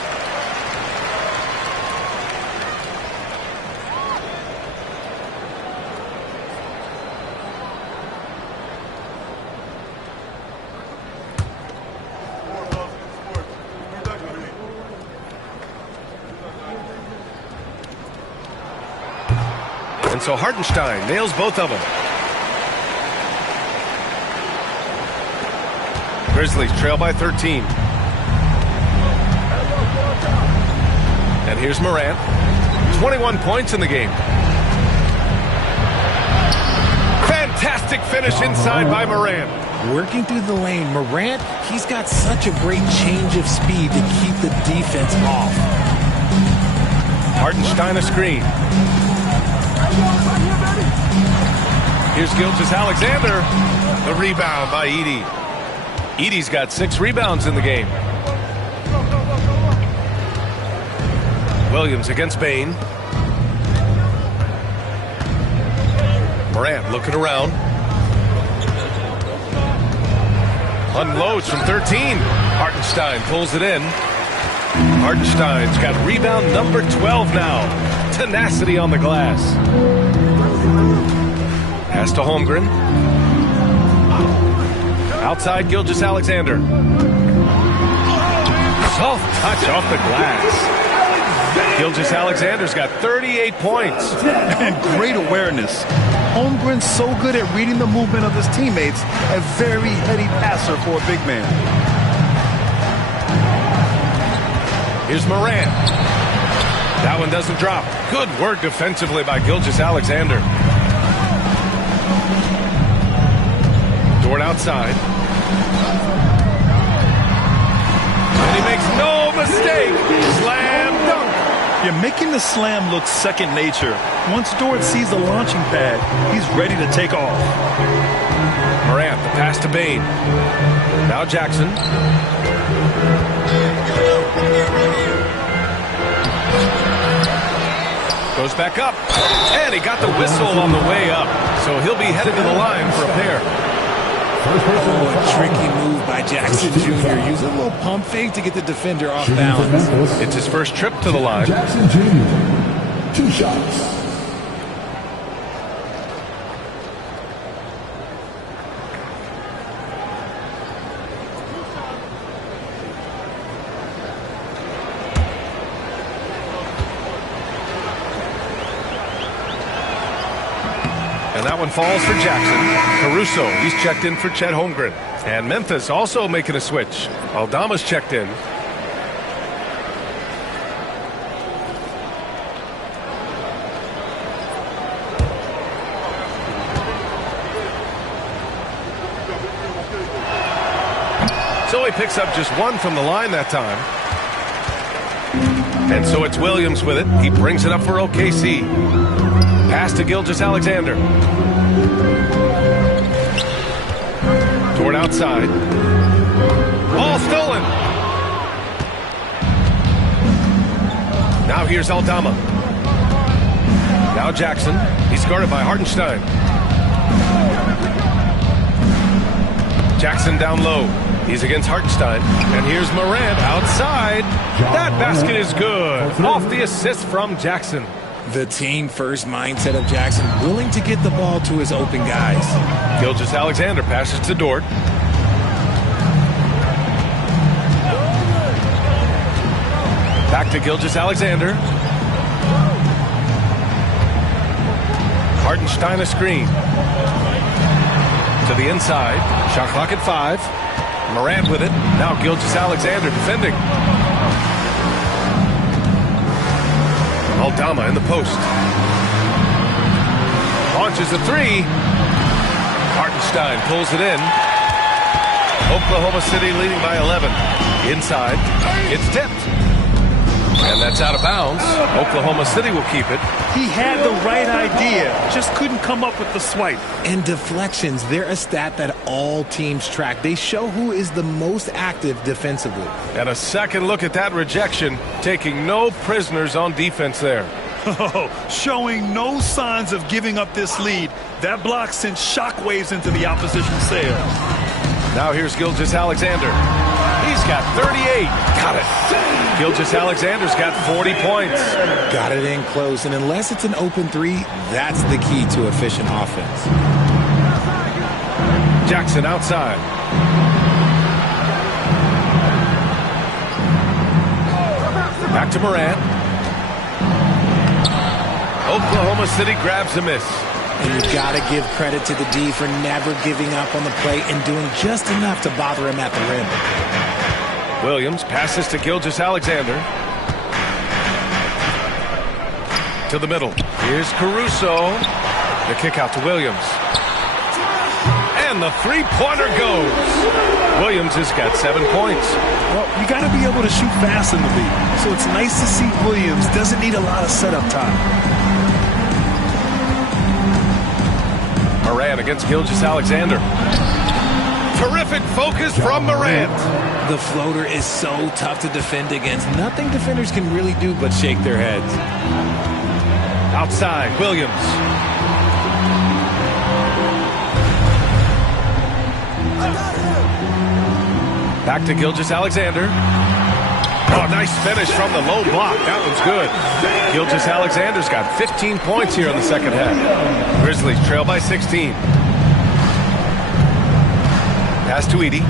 And so Hartenstein nails both of them. Grizzlies trail by 13. And here's Morant. 21 points in the game. Fantastic finish inside by Morant. Working through the lane, Morant, he's got such a great change of speed to keep the defense off. Hartenstein a screen. Here's Gilgeous-Alexander. The rebound by Edey. Edey's got 6 rebounds in the game. Williams against Bane. Morant looking around. Unloads from 13. Hartenstein pulls it in. Hartenstein's got rebound number 12 now. Tenacity on the glass. Pass to Holmgren. Outside Gilgeous-Alexander. Soft touch off the glass. Gilgeous-Alexander's got 38 points. And great awareness. Holmgren's so good at reading the movement of his teammates. A very heady passer for a big man. Here's Morant. That one doesn't drop. Good work defensively by Gilgeous-Alexander. Dort outside. mistake. Slam dunk. You're making the slam look second nature. Once Dort sees the launching pad, he's ready to take off. Morant, the pass to Bane. Now Jackson. Goes back up. And he got the whistle on the way up. So he'll be headed to the line for a pair. Oh, a tricky move by Jackson Jr. Use a little pump fake to get the defender off balance. It's his first trip to the line. Jackson Jr. 2 shots. And that one falls for Jackson. Caruso, he's checked in for Chet Holmgren. And Memphis also making a switch. Aldama's checked in. So he picks up just one from the line that time. And so it's Williams with it. He brings it up for OKC. Pass to Gilgeous-Alexander. Toward outside. Ball stolen. Now here's Aldama. Now Jackson. He's guarded by Hartenstein. Jackson down low. He's against Hartenstein. And here's Morant outside. That basket is good. Off the assist from Jackson. The team-first mindset of Jackson, willing to get the ball to his open guys. Gilgeous-Alexander passes to Dort. Back to Gilgeous-Alexander. Hartenstein a screen. To the inside. Shot clock at 5. Morant with it. Now Gilgeous-Alexander defending. Aldama in the post. Launches a 3. Hartenstein pulls it in. Oklahoma City leading by 11. Inside. It's tipped. And that's out of bounds. Oklahoma City will keep it. He had the right idea, just couldn't come up with the swipe. And deflections, they're a stat that all teams track. They show who is the most active defensively. And a second look at that rejection, taking no prisoners on defense there. Oh, showing no signs of giving up this lead. That block sent shockwaves into the opposition sails. Now here's Gilgeous-Alexander. He's got 38. Got it. Gilgeous-Alexander's got 40 points. Got it in close, and unless it's an open 3, that's the key to efficient offense. Jackson outside. Back to Morant. Oklahoma City grabs a miss. And you've got to give credit to the D for never giving up on the play and doing just enough to bother him at the rim. Williams passes to Gilgeous-Alexander. To the middle. Here's Caruso. The kick out to Williams. And the three-pointer goes. Williams has got 7 points. Well, you got to be able to shoot fast in the league. So it's nice to see Williams doesn't need a lot of setup time. Morant against Gilgeous-Alexander. Terrific focus from Morant. The floater is so tough to defend against. Nothing defenders can really do but shake their heads. Outside, Williams. Back to Gilgeous-Alexander. Oh, nice finish from the low block. That one's good. Gilgeous-Alexander's got 15 points here in the second half. Grizzlies trail by 16. Pass to Edey.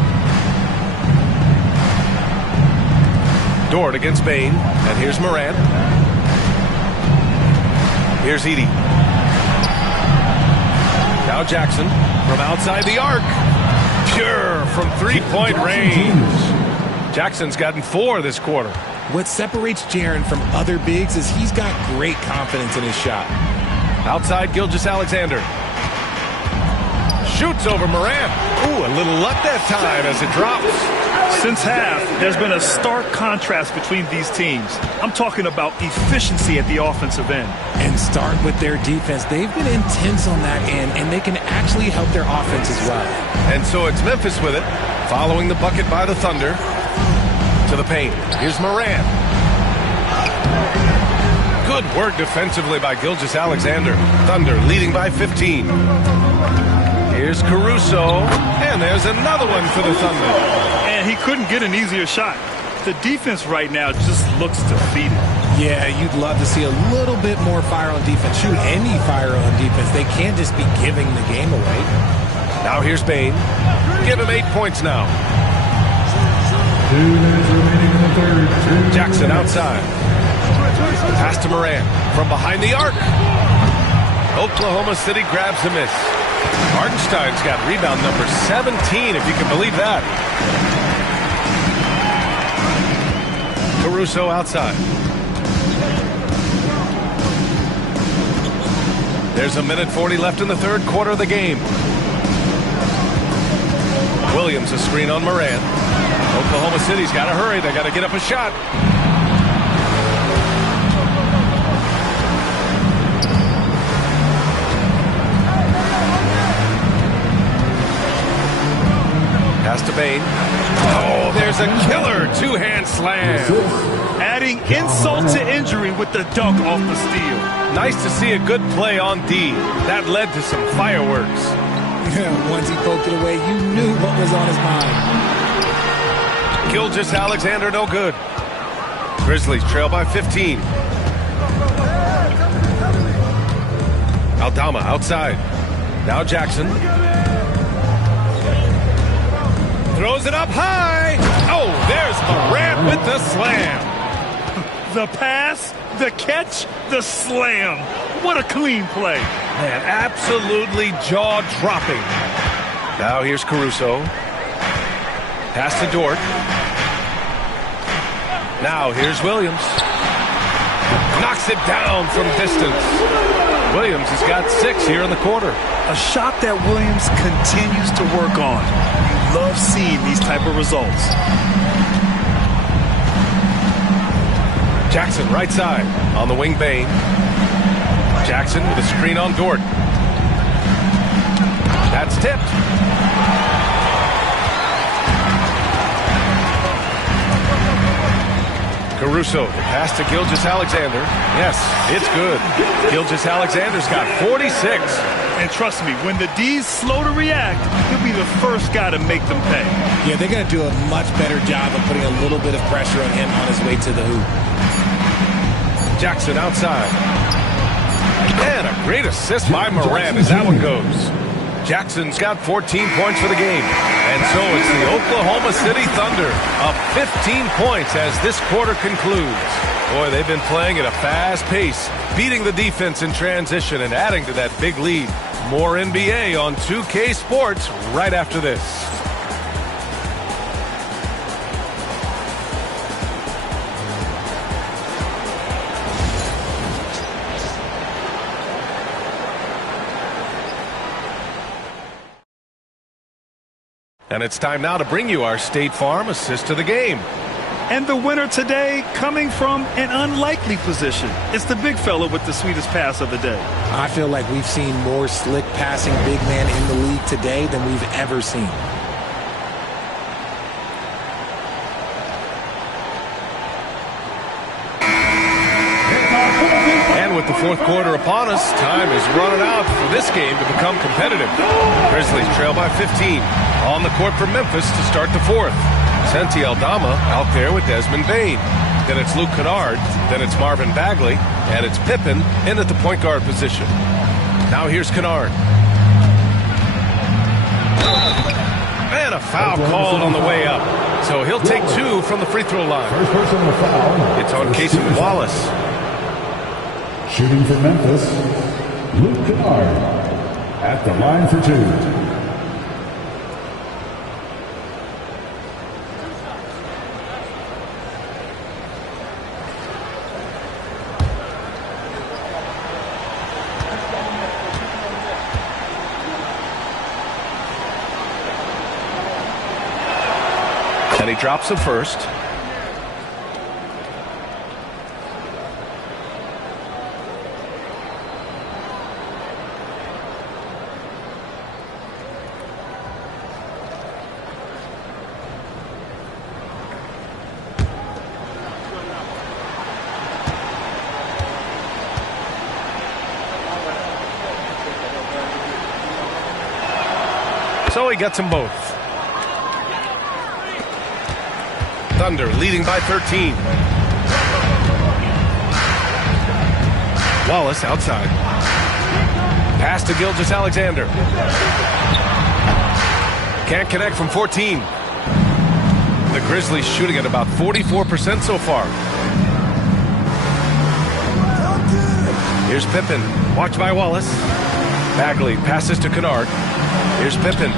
Dort against Bane. And here's Morant. Here's Edey. Now Jackson from outside the arc. Pure from three-point range. Jackson's gotten 4 this quarter. What separates Jaren from other bigs is he's got great confidence in his shot. Outside Gilgeous-Alexander. shoots over Morant. Ooh, a little luck that time as it drops. Since half, there's been a stark contrast between these teams. I'm talking about efficiency at the offensive end. And start with their defense. They've been intense on that end, and they can actually help their offense as well. And so it's Memphis with it, following the bucket by the Thunder. To the paint. Here's Morant. Good work defensively by Gilgeous-Alexander. Thunder leading by 15. Here's Caruso. And there's another one for the Thunder. And he couldn't get an easier shot. The defense right now just looks defeated. Yeah, you'd love to see a little bit more fire on defense. Shoot, any fire on defense. They can't just be giving the game away. Now here's Bane. Give him 8 points now. 2 minutes remaining in the third. Jackson outside. Pass to Morant from behind the arc. Oklahoma City grabs the miss. Hartenstein's got rebound number 17, if you can believe that. Caruso outside. There's a minute 40 left in the third quarter of the game. Williams a screen on Morant. Oklahoma City's got to hurry. They got to get up a shot. Pass to Bane. Oh, there's a killer two-hand slam. Adding insult to injury with the dunk off the steal. Nice to see a good play on D. That led to some fireworks. Once he poked it away, you knew what was on his mind. Gilgeous-Alexander no good. Grizzlies trail by 15. Aldama outside. Now Jackson. Throws it up high. Oh, there's Morant with the slam. The pass, the catch, the slam. What a clean play. Man, absolutely jaw-dropping. Now here's Caruso. Pass to Dort. Now here's Williams. Knocks it down from distance. Williams has got 6 here in the quarter. A shot that Williams continues to work on. You love seeing these type of results. Jackson right side on the wing. Bane. Jackson with a screen on Dort. That's tipped. Caruso, the pass to Gilgeous-Alexander. Yes, it's good. Gilgeous-Alexander's got 46. And trust me, when the D's slow to react, he'll be the first guy to make them pay. Yeah, they're going to do a much better job of putting a little bit of pressure on him on his way to the hoop. Jackson outside. And a great assist by Morant as that one goes. Jackson's got 14 points for the game. And so it's the Oklahoma City Thunder up 15 points as this quarter concludes. Boy, they've been playing at a fast pace, beating the defense in transition and adding to that big lead. More NBA on 2K Sports right after this. And it's time now to bring you our State Farm assist to the game. And the winner today coming from an unlikely position. It's the big fella with the sweetest pass of the day. I feel like we've seen more slick passing big man in the league today than we've ever seen. And with the fourth quarter upon us, time is running out for this game to become competitive. Grizzlies trail by 15. On the court for Memphis to start the fourth. Santi Aldama out there with Desmond Bane. Then it's Luke Kennard. Then it's Marvin Bagley. And it's Pippen in at the point guard position. Now here's Kennard. And a foul called on the way up. So he'll take 2 from the free throw line. First person to foul. It's on Casey Wallace. Shooting for Memphis, Luke Kennard at the line for 2. And he drops the first. So he gets them both. Thunder leading by 13. Wallace outside. Pass to Gilgeous-Alexander. Can't connect from 14. The Grizzlies shooting at about 44% so far. Here's Pippen. Watched by Wallace. Bagley passes to Kennard. Here's Pippen.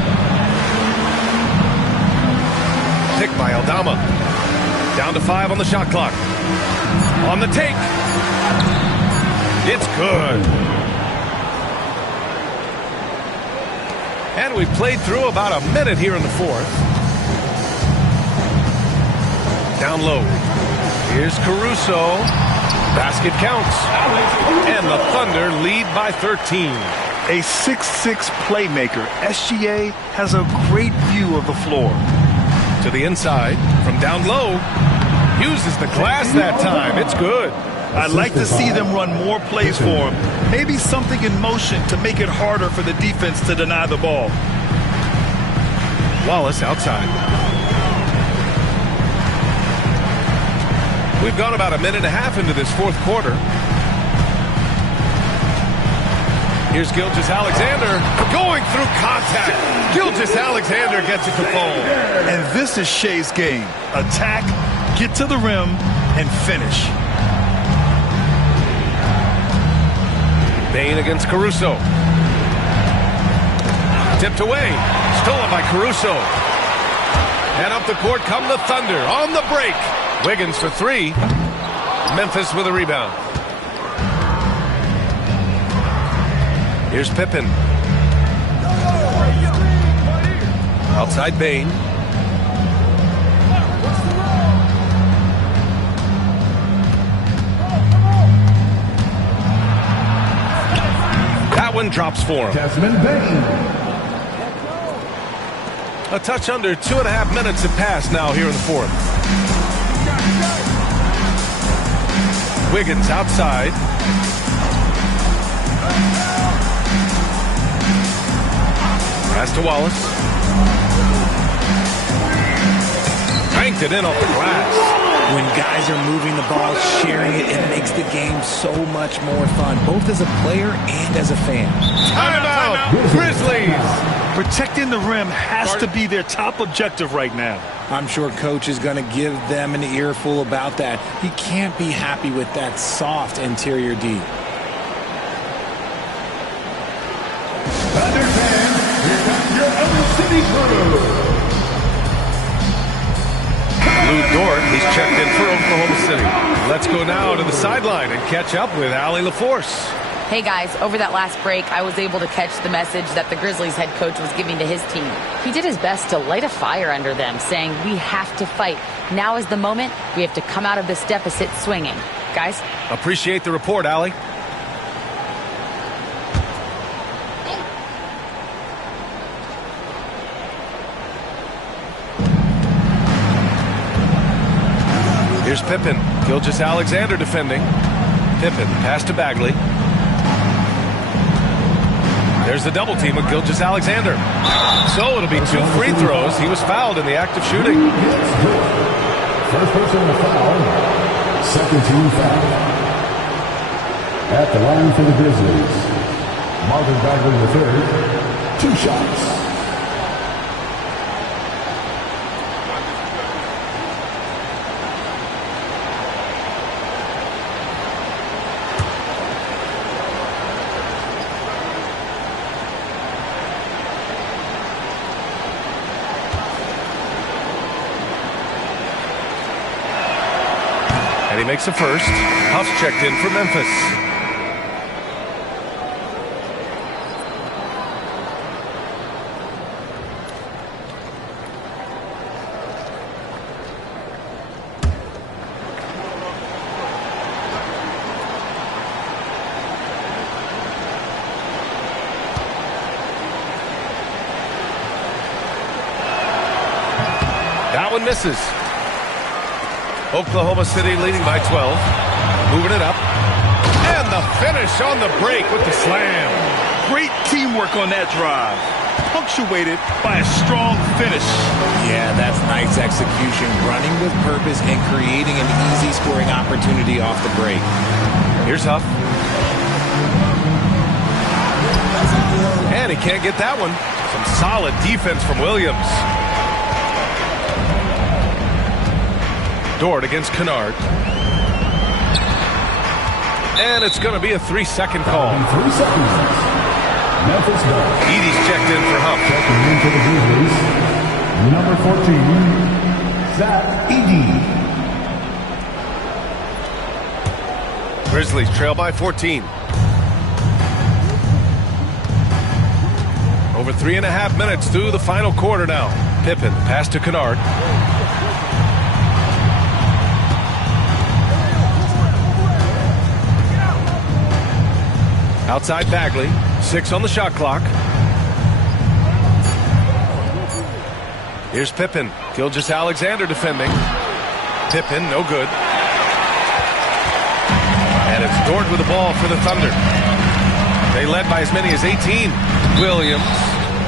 Pick by Aldama. Down to 5 on the shot clock. On the take. It's good. And we've played through about a minute here in the fourth. Down low. Here's Caruso. Basket counts. And the Thunder lead by 13. A 6'6" playmaker, SGA has a great view of the floor. To the inside, from down low, uses the glass that time. It's good. I'd like to see them run more plays for him. Maybe something in motion to make it harder for the defense to deny the ball. Wallace outside. We've gone about a minute and a half into this fourth quarter. Here's Gilgeous-Alexander going through contact. Gilgeous-Alexander gets it to fall. And this is Shea's game. Attack, get to the rim, and finish. Bain against Caruso. Tipped away. Stolen by Caruso. And up the court come the Thunder on the break. Wiggins for 3. Memphis with a rebound. Here's Pippen. Outside Bain. That one drops for him. A touch under 2.5 minutes have passed now here in the fourth. Wiggins outside. Pass to Wallace. Banked it in off the glass. When guys are moving the ball, sharing it, it makes the game so much more fun, both as a player and as a fan. Timeout, Grizzlies. Protecting the rim has to be their top objective right now. I'm sure coach is going to give them an earful about that. He can't be happy with that soft interior D. Lou Dort, he's checked in for Oklahoma City. Let's go now to the sideline and catch up with Allie LaForce. Hey guys, over that last break, I was able to catch the message that the Grizzlies head coach was giving to his team. He did his best to light a fire under them, saying, we have to fight. Now is the moment. We have to come out of this deficit swinging. Guys? Appreciate the report, Allie. Here's Pippen. Gilgeous-Alexander defending. Pippen, pass to Bagley. There's the double team with Gilgeous-Alexander. So it'll be 2 free throws. He was fouled in the act of shooting. First personal foul. Second team foul. At the line for the Grizzlies, Marvin Bagley III. 2 shots. He makes a first. Huff's checked in for Memphis. That one misses. Oklahoma City leading by 12. Moving it up. And the finish on the break with the slam. Great teamwork on that drive, punctuated by a strong finish. Yeah, that's nice execution, running with purpose and creating an easy scoring opportunity off the break. Here's Huff. And he can't get that one. Some solid defense from Williams. Dort against Kennard. And it's going to be a 3-second call. 3 seconds. Memphis ball. Edie's checked in for Huff. Checking in for the Grizzlies. Number 14, Zach Edie. Grizzlies trail by 14. Over 3.5 minutes through the final quarter now. Pippen pass to Kennard. Outside Bagley. 6 on the shot clock. Here's Pippen. Gilgeous-Alexander defending. Pippen, no good. And it's Dort with the ball for the Thunder. They led by as many as 18. Williams.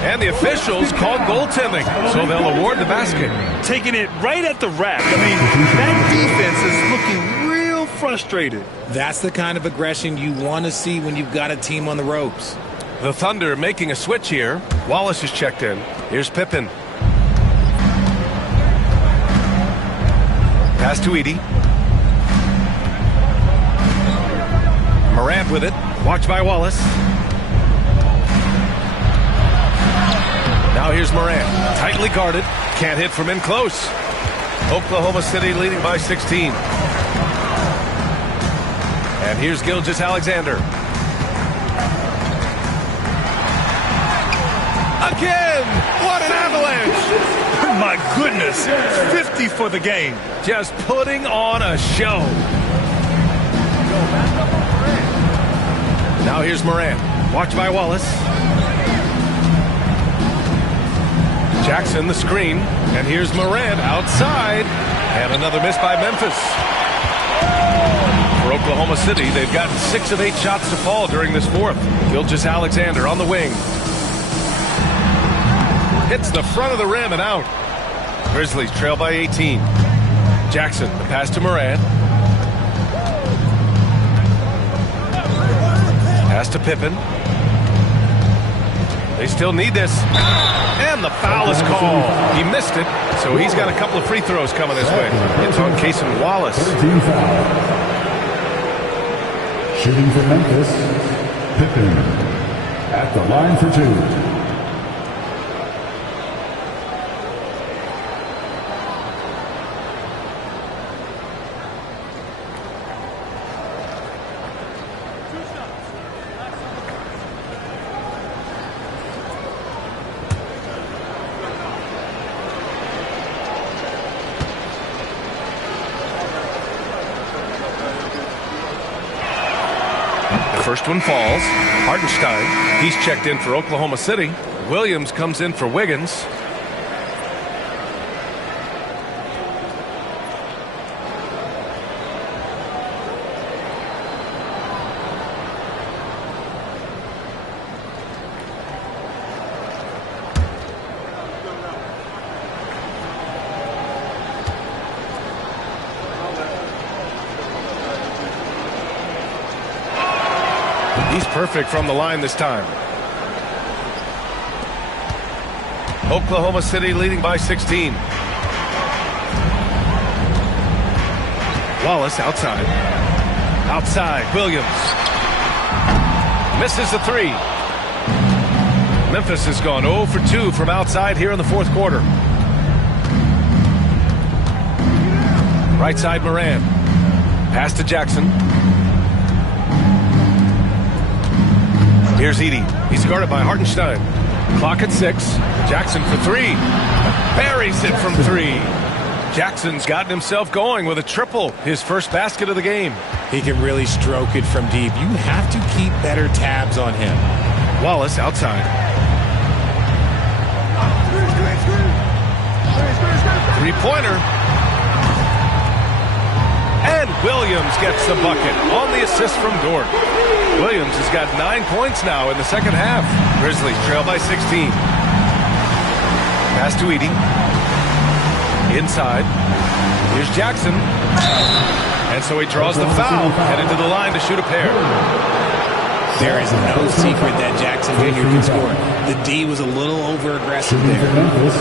And the officials called goaltending, so they'll award the basket. Taking it right at the rack. I mean, that defense is looking real frustrated. That's the kind of aggression you want to see when you've got a team on the ropes. The Thunder making a switch here. Wallace is checked in. Here's Pippen. Pass to Edie. Morant with it. Watched by Wallace. Now here's Morant. Tightly guarded. Can't hit from in close. Oklahoma City leading by 16. And here's Gilgeous-Alexander. Again! What an avalanche! My goodness, 50 for the game. Just putting on a show. Now here's Morant. Watched by Wallace. Jackson the screen. And here's Morant outside. And another miss by Memphis. For Oklahoma City, they've gotten 6 of 8 shots to fall during this fourth. Gilgeous-Alexander on the wing. Hits the front of the rim and out. Grizzlies trail by 18. Jackson, the pass to Morant. Pass to Pippen. They still need this. And the foul is called. He missed it, so he's got a couple of free throws coming his way. It's on Cason Wallace. 13 foul. Shooting for Memphis, Pippen at the line for 2. First one falls. Hartenstein, he's checked in for Oklahoma City. Williams comes in for Wiggins. He's perfect from the line this time. Oklahoma City leading by 16. Wallace outside. Outside, Williams. Misses the 3. Memphis has gone 0 for 2 from outside here in the fourth quarter. Right side, Morant. Pass to Jackson. Here's Edie. He's guarded by Hartenstein. Clock at 6. Jackson for 3. Buries it from 3. Jackson's gotten himself going with a triple. His first basket of the game. He can really stroke it from deep. You have to keep better tabs on him. Wallace outside. Three-pointer. And Williams gets the bucket on the assist from Dort. Williams has got 9 points now in the second half. Grizzlies trail by 16. Pass to Edey. Inside. Here's Jackson. And so he draws the foul, headed to the line to shoot a pair. There is no secret that Jackson Jr. can score. The D was a little over-aggressive there. Memphis,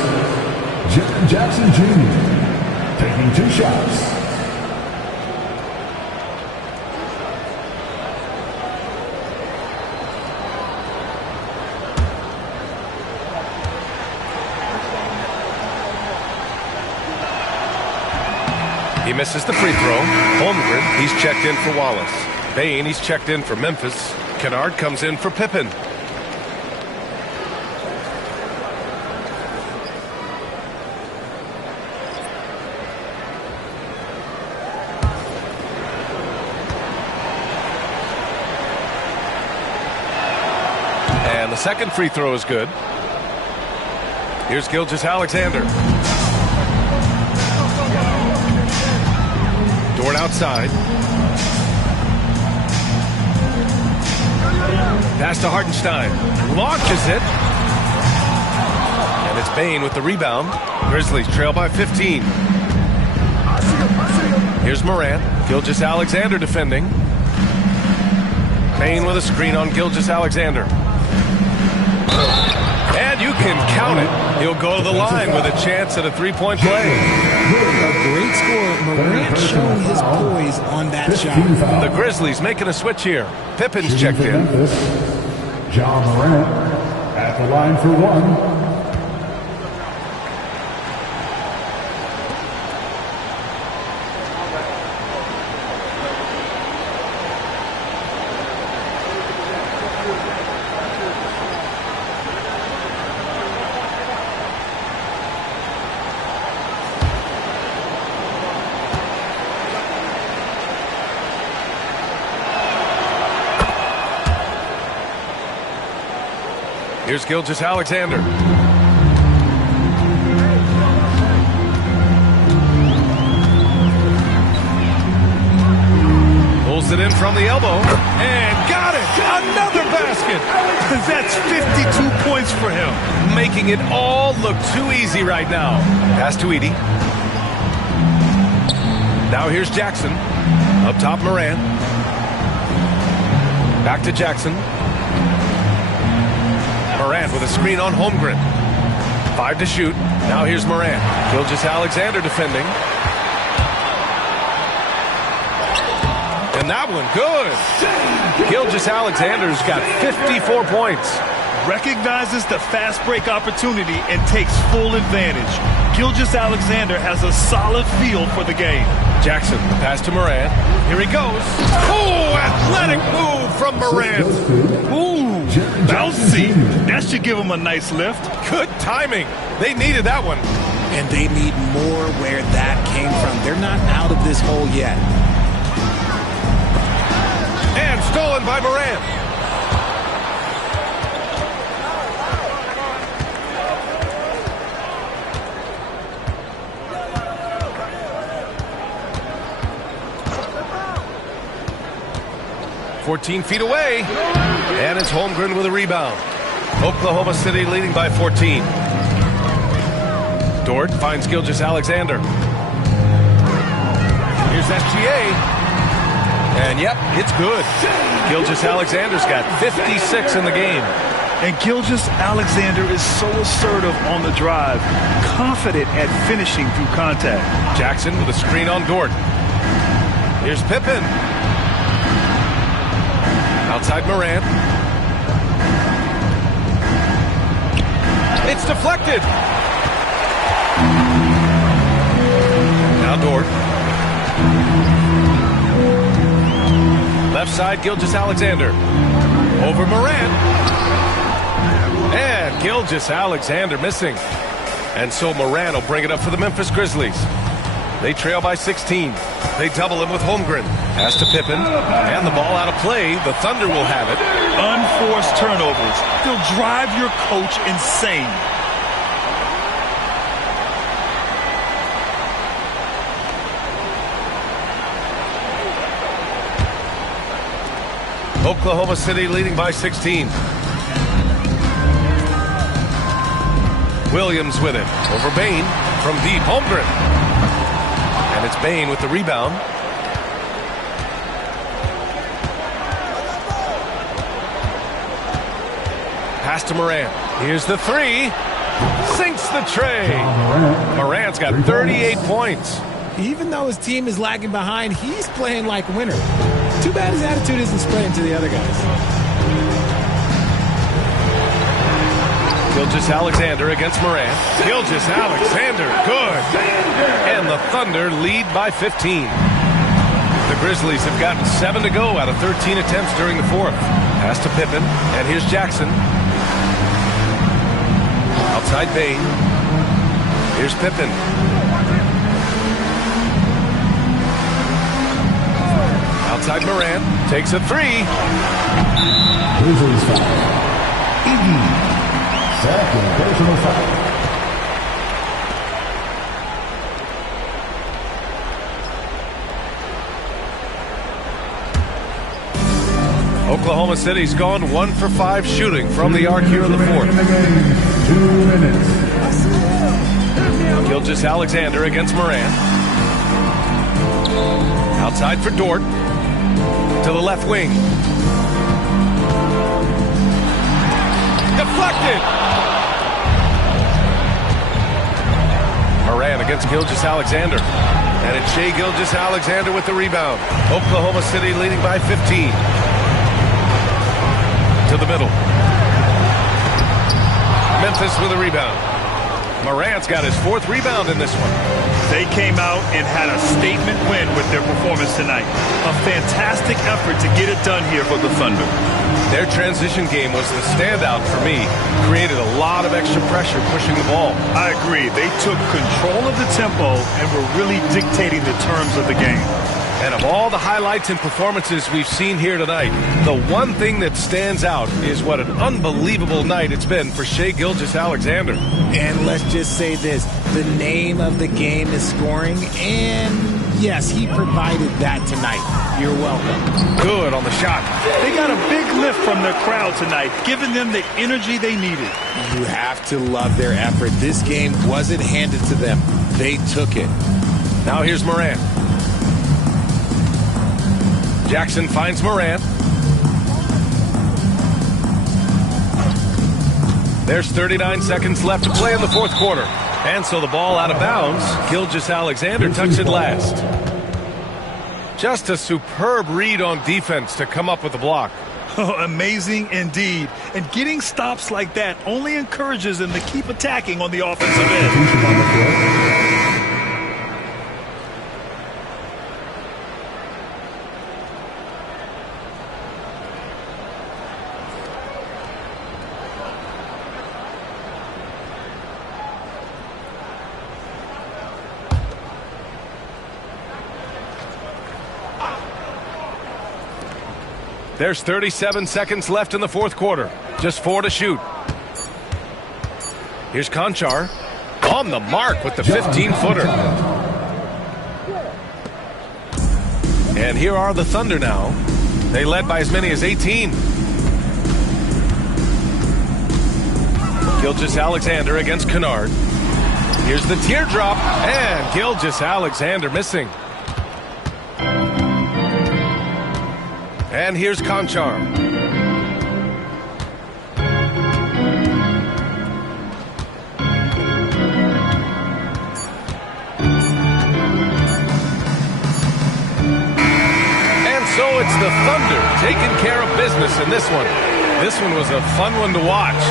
Jackson Jr. taking 2 shots. He misses the free throw. Holmgren, he's checked in for Wallace. Bane, he's checked in for Memphis. Kennard comes in for Pippen. And the second free throw is good. Here's Gilgeous-Alexander. Dort outside. Pass to Hartenstein. Launches it. And it's Bane with the rebound. Grizzlies trail by 15. Here's Morant. Gilgeous-Alexander defending. Bane with a screen on Gilgeous-Alexander. And you can count it. He'll go to the line with a chance at a three-point play. A great score. Morant showing his poise on that shot. The Grizzlies making a switch here. Pippen's checked in. John Morant at the line for 1. Here's Gilgeous-Alexander. Pulls it in from the elbow. And got it! Another basket! That's 52 points for him. Making it all look too easy right now. Pass to Edey. Now here's Jackson. Up top, Morant. Back to Jackson. Morant with a screen on Holmgren. 5 to shoot. Now here's Morant. Gilgeous-Alexander defending. And that one, good. Gilgeous-Alexander's got 54 points. Recognizes the fast break opportunity and takes full advantage. Gilgeous-Alexander has a solid feel for the game. Jackson, pass to Morant. Here he goes. Oh, athletic move from Morant. Ooh, bouncy. That should give him a nice lift. Good timing. They needed that one. And they need more where that came from. They're not out of this hole yet. And stolen by Morant. "14 feet away." And it's Holmgren with a rebound. Oklahoma City leading by 14. Dort finds Gilgeous-Alexander. Here's SGA. And yep, it's good. Gilgeous-Alexander's got 56 in the game. And Gilgeous-Alexander is so assertive on the drive, confident at finishing through contact. Jackson with a screen on Dort. Here's Pippen. Outside Morant. It's deflected. Now Dort. Left side, Gilgeous-Alexander. Over Morant. And Gilgeous-Alexander missing. And so Morant will bring it up for the Memphis Grizzlies. They trail by 16. They double him with Holmgren. Pass to Pippen. And the ball out of play. The Thunder will have it. Unforced turnovers. They'll drive your coach insane. Oklahoma City leading by 16. Williams with it. Over Bain from deep. Holmgren. And it's Bain with the rebound. Pass to Moran. Here's the three. Sinks the tray. Moran's got 38 points. Even though his team is lagging behind, he's playing like a winner. Too bad his attitude isn't spreading to the other guys. Gilgeous-Alexander against Moran. Gilgeous-Alexander, good. And the Thunder lead by 15. The Grizzlies have gotten 7 to go out of 13 attempts during the fourth. Pass to Pippen, and here's Jackson. Outside Bain. Here's Pippen. Outside Moran. Takes a three. Grizzlies foul. Iggy. Second personal foul. Oklahoma City's gone 1 for 5 shooting from the arc here in the fourth. 2 minutes. Gilgeous-Alexander against Moran. Outside for Dort. To the left wing. Deflected. Moran against Gilgeous-Alexander. And it's Shai Gilgeous-Alexander with the rebound. Oklahoma City leading by 15. To the middle. Memphis with a rebound. Morant's got his 4th rebound in this one. They came out and had a statement win with their performance tonight. A fantastic effort to get it done here for the Thunder. Their transition game was the standout for me. Created a lot of extra pressure pushing the ball. I agree. They took control of the tempo and were really dictating the terms of the game. And of all the highlights and performances we've seen here tonight, the one thing that stands out is what an unbelievable night it's been for Shai Gilgeous-Alexander. And let's just say this, the name of the game is scoring, and yes, he provided that tonight. You're welcome. Good on the shot. They got a big lift from their crowd tonight, giving them the energy they needed. You have to love their effort. This game wasn't handed to them. They took it. Now here's Moran. Jackson finds Moran. There's 39 seconds left to play in the fourth quarter. And so the ball out of bounds. Gilgeous-Alexander tucks it last. Just a superb read on defense to come up with the block. Oh, amazing indeed. And getting stops like that only encourages them to keep attacking on the offensive end. There's 37 seconds left in the fourth quarter. Just 4 to shoot. Here's Conchar. On the mark with the 15-footer. And here are the Thunder now. They led by as many as 18. Gilgeous-Alexander against Kennard. Here's the teardrop. And Gilgeous-Alexander missing. And here's Conchar. And so it's the Thunder taking care of business in this one. This one was a fun one to watch.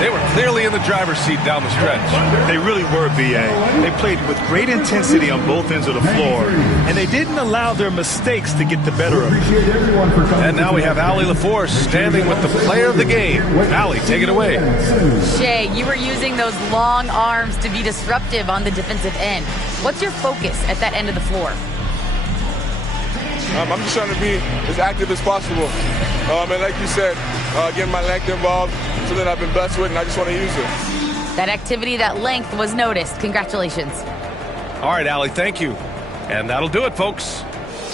They were clearly in the driver's seat down the stretch. They really were, B.A. They played with great intensity on both ends of the floor, and they didn't allow their mistakes to get the better of them. And now we have Allie LaForce standing with the player of the game. Allie, take it away. Shai, you were using those long arms to be disruptive on the defensive end. What's your focus at that end of the floor? I'm just trying to be as active as possible. And like you said, getting my length involved, something I've been blessed with, and I just want to use it. That activity, that length was noticed. Congratulations. All right, Allie, thank you. And that'll do it, folks.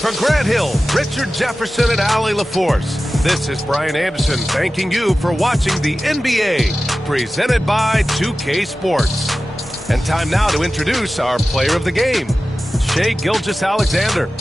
For Grant Hill, Richard Jefferson, and Allie LaForce, This is Brian Anderson thanking you for watching the NBA, presented by 2K Sports. And time now to introduce our player of the game, Shai Gilgeous-Alexander.